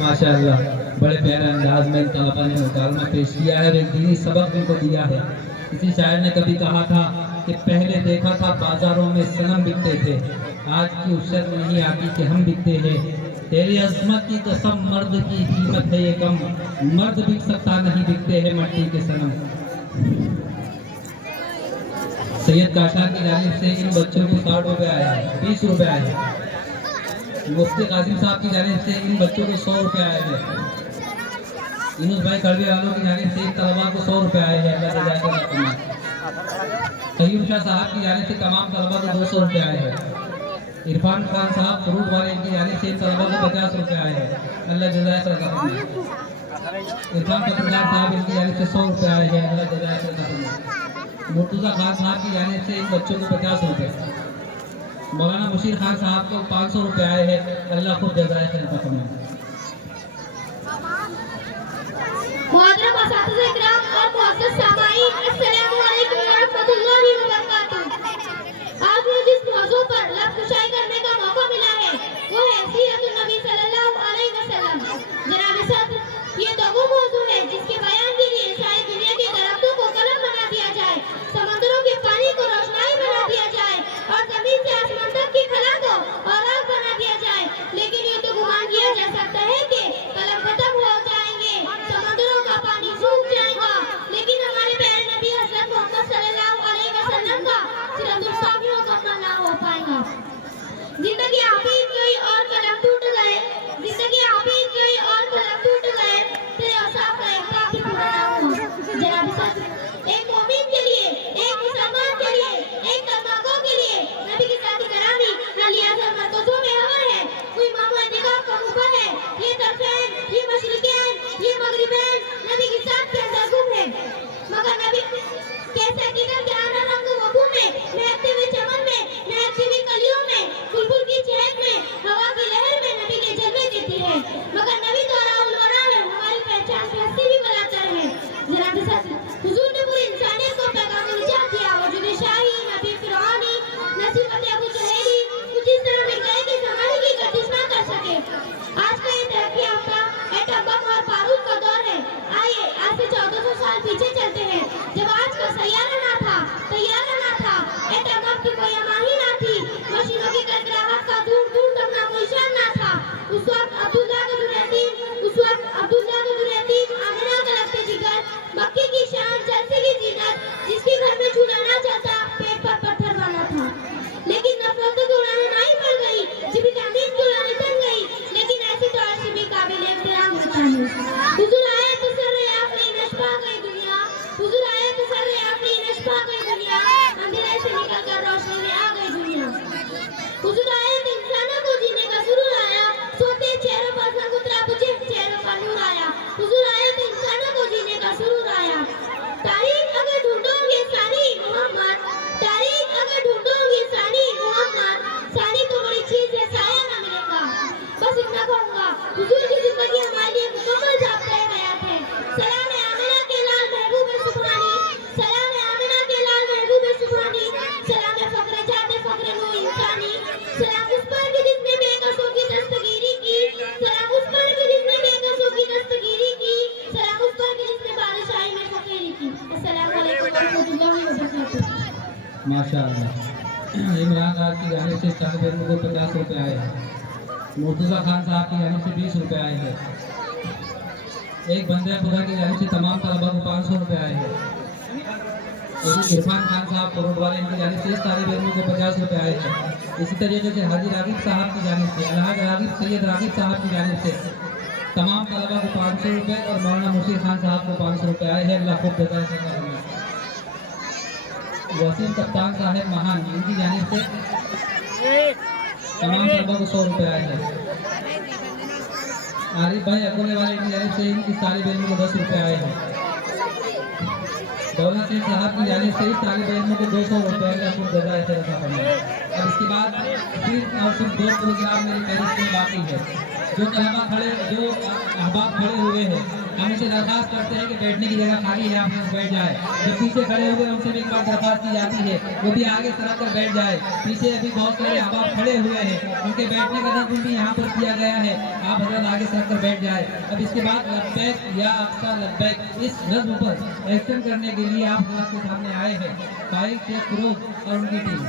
माशाअल्लाह, बड़े प्यारे अंदाज में इन तलबा ने मुकालमा पेश किया है और एक दीनी सबक इनको दिया है। किसी शायर ने कभी कहा था कि पहले देखा था बाजारों में सनम बिकते थे, आज की उस शर्म नहीं आती कि हम बिकते हैं। तेरी अजमत की कसम मर्द की कीमत है ये कम, मर्द बिक सकता नहीं बिकते हैं मट्टी के सनम। सैयद काशा की जानिब से इन बच्चों को 60 रुपये आए हैं, 20 रुपये आए हैं। मुफ्ती कासिम साहब की जानिब से इन बच्चों को 100 रुपये आए हैं। यूनुस भाई कड़वे वालों की जानिब से इन तलबा को 100 रुपये आए हैं। अल्लाह जज़ाए खैर। कयूम शाह साहब की जानिब से तमाम तलबा को 200 रुपये आए हैं। इरफान खान साहब फ्रूट वाले की जानिब से इन तलबा को 50 रुपये आए हैं। अल्लाह जज़ाए खैर। इरफान पत्रकार साहब इनकी जानिब से 100 रुपये आए हैं। अल्लाह जज़ाए खैर। मुर्तज़ा खान साहब की जानिब से इन बच्चों को 50 रुपये, मौलाना मुशीर खान साहब को 500 रुपये आए हैं। अल्लाह खूब जज़ाए खैर फरमाए। मोहतरम असातिज़ा इकराम और मुअज़्ज़ज़ सामाईन, अस्सलामु अलैकुम व रहमतुल्लाहि व बरकातुहू। आज मुझे जिस मौजू पर लफ्ज़ करने का मौका मिला है वो है सीरतुन नबी सल्लल्लाहु अलैहि वसल्लम। जनाब सद्र, ये तो वो मौजू है जिसके बयान के लिए सारी दुनिया के दरख्तों को कलम बना दिया जाए, समंदरों के पानी को रोशनाई बना दिया जाए और जमीन से आसमान तक की खला को और आग बना दिया जाए। लेकिन ये तो गुमान किया जा सकता है कि कलम खत्म हो जाएंगे, समंदरों का पानी सूख जाएगा, लेकिन हमारे प्यारे नबी हज़रत मोहम्मद सल्लल्लाहु अलैहि वसल्लम का सिरातुल साफ़ी मुकम्मल ना हो पाएगा। जिंदगी आपी कोई और कलम टूट गए, जिंदगी आपी कोई और कलम टूट गए, तेरा साफ है काफी पुराना हो। जनाब सद्र, एक मोमिन के लिए, एक मुसलमान के लिए, एक तमाको के लिए नबी की साथी करामी न लिहाज मरकज़ों में हवा है, कोई मामूल निकाह का मुफा है, ये तरफैन, ये मशरिकैन, ये मगरिबैन नबी की साथ के अंदर गुम है। मगर नबी कैसे हकीकत के आना रंग वबू में, महकते हुए चमन में, महकती हुई कलियों में, बुलबुल की चहक में, हवा की लहर में नबी के जलवे देती है। मगर नबी तो राउल वरा है, हमारी पहचान की हस्ती भी बनाता है। जनाब सद्र, हुजूर ने पूरी इंसानियत को पैगाम निजात दिया। वजूद शाही, नबी फिरौनी, नसीबत अबू जहेली कुछ इस तरह मिल गए कि ज़माने की गर्दिश ना कर सके। आज का ये तरक्की याफ्ता एटम बम और बारूद का दौर है। आइए आज से 1400 साल पीछे चलते हैं, जब आज का सैयारा ना था, तैयारा ना था, एटम बम की कोई अमाही ना थी, मशीनों की गड़गड़ाहट का दूर दूर तक नामो निशान ना था। उस वक्त अब्दुल्लाह के दुरैतीम आमिना का लगते जिगर, मक्के की शान, जलसे की जीनत, जिसके घर में चूल्हा ना चलता, पेट पर पत्थर वाला था। लेकिन नफरतों की उड़ानें नहीं पड़ गई, जिबी तामीन की उड़ानें तन गई, लेकिन ऐसी तो आज भी काबिल एहतराम होता है। हुजूर आए तो सर्रे आपने नशपा गई दुनिया, हुजूर आए तो सर्रे आपने नशपा गई दुनिया, अंधेरे से निकलकर रोशनी में आ गई दुनिया। हुजूर आए तो इंसानों को जीने का सुरूर आया, सोते चेहरों पर संग उतरा, बुझे चेहरों पर नूर आया। हुजूर आए तो इंसानों को जीने का सुरूर आया। तारीख अगर ढूंढोगे सानी मोहम्मद, तारीख अगर ढूंढोगे सानी मोहम्मद, सानी तो बड़ी चीज है, साया ना मिलेगा। बस इतना कहूँगा, हुजूर की जिंदगी हमारे लिए मुकम्मल ज़ाब्ता हयात है। सलाम है आमिना के लाल महबूब सुब्हानी, सलाम है आमिना के लाल महबूब सुब्हानी, सलाम है फख्र जाते फख्र नू इंसानी, सलाम उस पर कि जिसने बेकसों की दस्तगीरी की, सलाम उस पर कि जिसने बेकसों की दस्तगीरी की, सलाम उस पर कि जिसने बादशाही में फकीरी की। अस्सलामु अलैकुम व रहमतुल्लाहि व बरकातुहू। माशाअल्लाह। इमरान खान की जानिब से चांद बेगम को 50 रुपये आए हैं। मुर्तज़ा खान साहब की जानिब से 20 रुपये आए हैं। एक बंदे खुदा की जानिब से तमाम तलबा को 500 रुपये आए हैं। इरफान खान साहब फ्रूट वाले इनकी जानिब से इस तालिब इल्म को 50 रुपये आए हैं। इसी तरीके से हाजी रागिब साहब की जानिब से, अलहाज रागिब सैयद रागिब साहब की जानिब से तमाम तलबा को 500 रुपये और मौलाना मुशीर खान साहब को 500 रुपये आए हैं। अल्लाह खूब जज़ाए खैर। वसीम कप्तान साहब महान, इनकी जानिब से तमाम तलबा को 100 रुपये आए हैं। आरिफ भाई अकोले वाले की जानिब से इस तालिब इल्म को 10 रुपये आए हैं। दौलत सिंह साहब की जानिब से इस तालिब इल्म को 200 रुपये का खूब जज़ाए खैर फरमाए। अब इसके बाद सिर्फ और सिर्फ 2 प्रोग्राम मेरी फहरिस्त में बाकी है। जो तलबा खड़े, जो अहबाब खड़े हुए हैं हम इनसे दरखास्त करते हैं कि बैठने की जगह खाली है, आप यहाँ बैठ जाए। जो पीछे खड़े हुए उनसे भी एक बार दरखास्त की जाती है वो भी आगे सरक कर बैठ जाए। पीछे अभी बहुत सारे अहबाब खड़े हुए हैं, उनके बैठने का नज़्म भी यहाँ पर किया गया है, आप हजरत आगे सरक कर बैठ जाए। अब इसके बाद लब्बैक या अक्सा लब्बैक इस नज़्म पर एक्शन करने के लिए आप हजरत के सामने आए हैं भाई शेख फिरोज और उनकी टीम।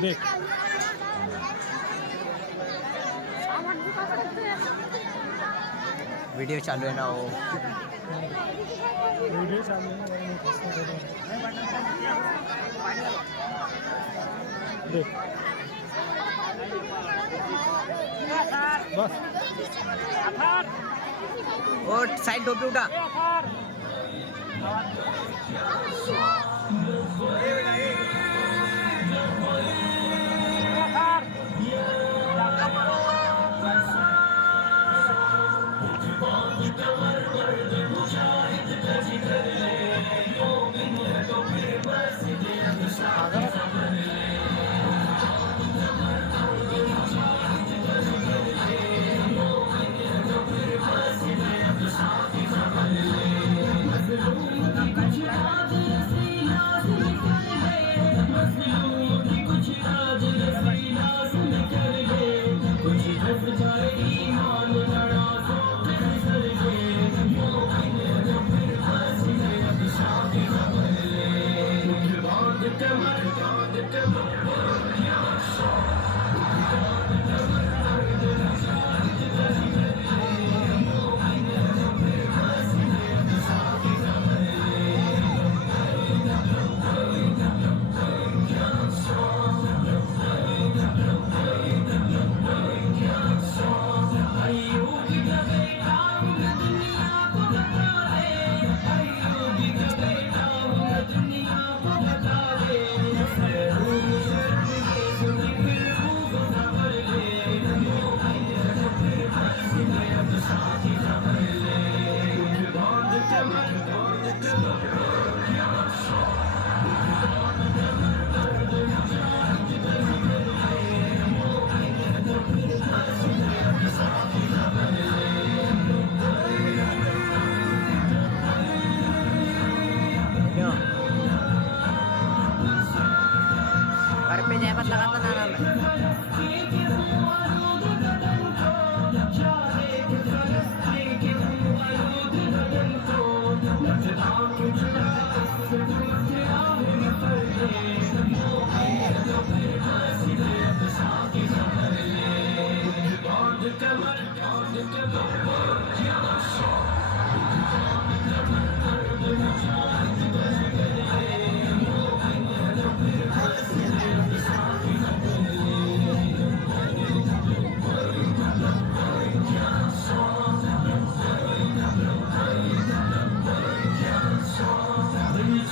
देख वीडियो चालू है ना वो। वीडियो चालू है देख बस और साइड टोपी उठा। घर पे जहमत लगाता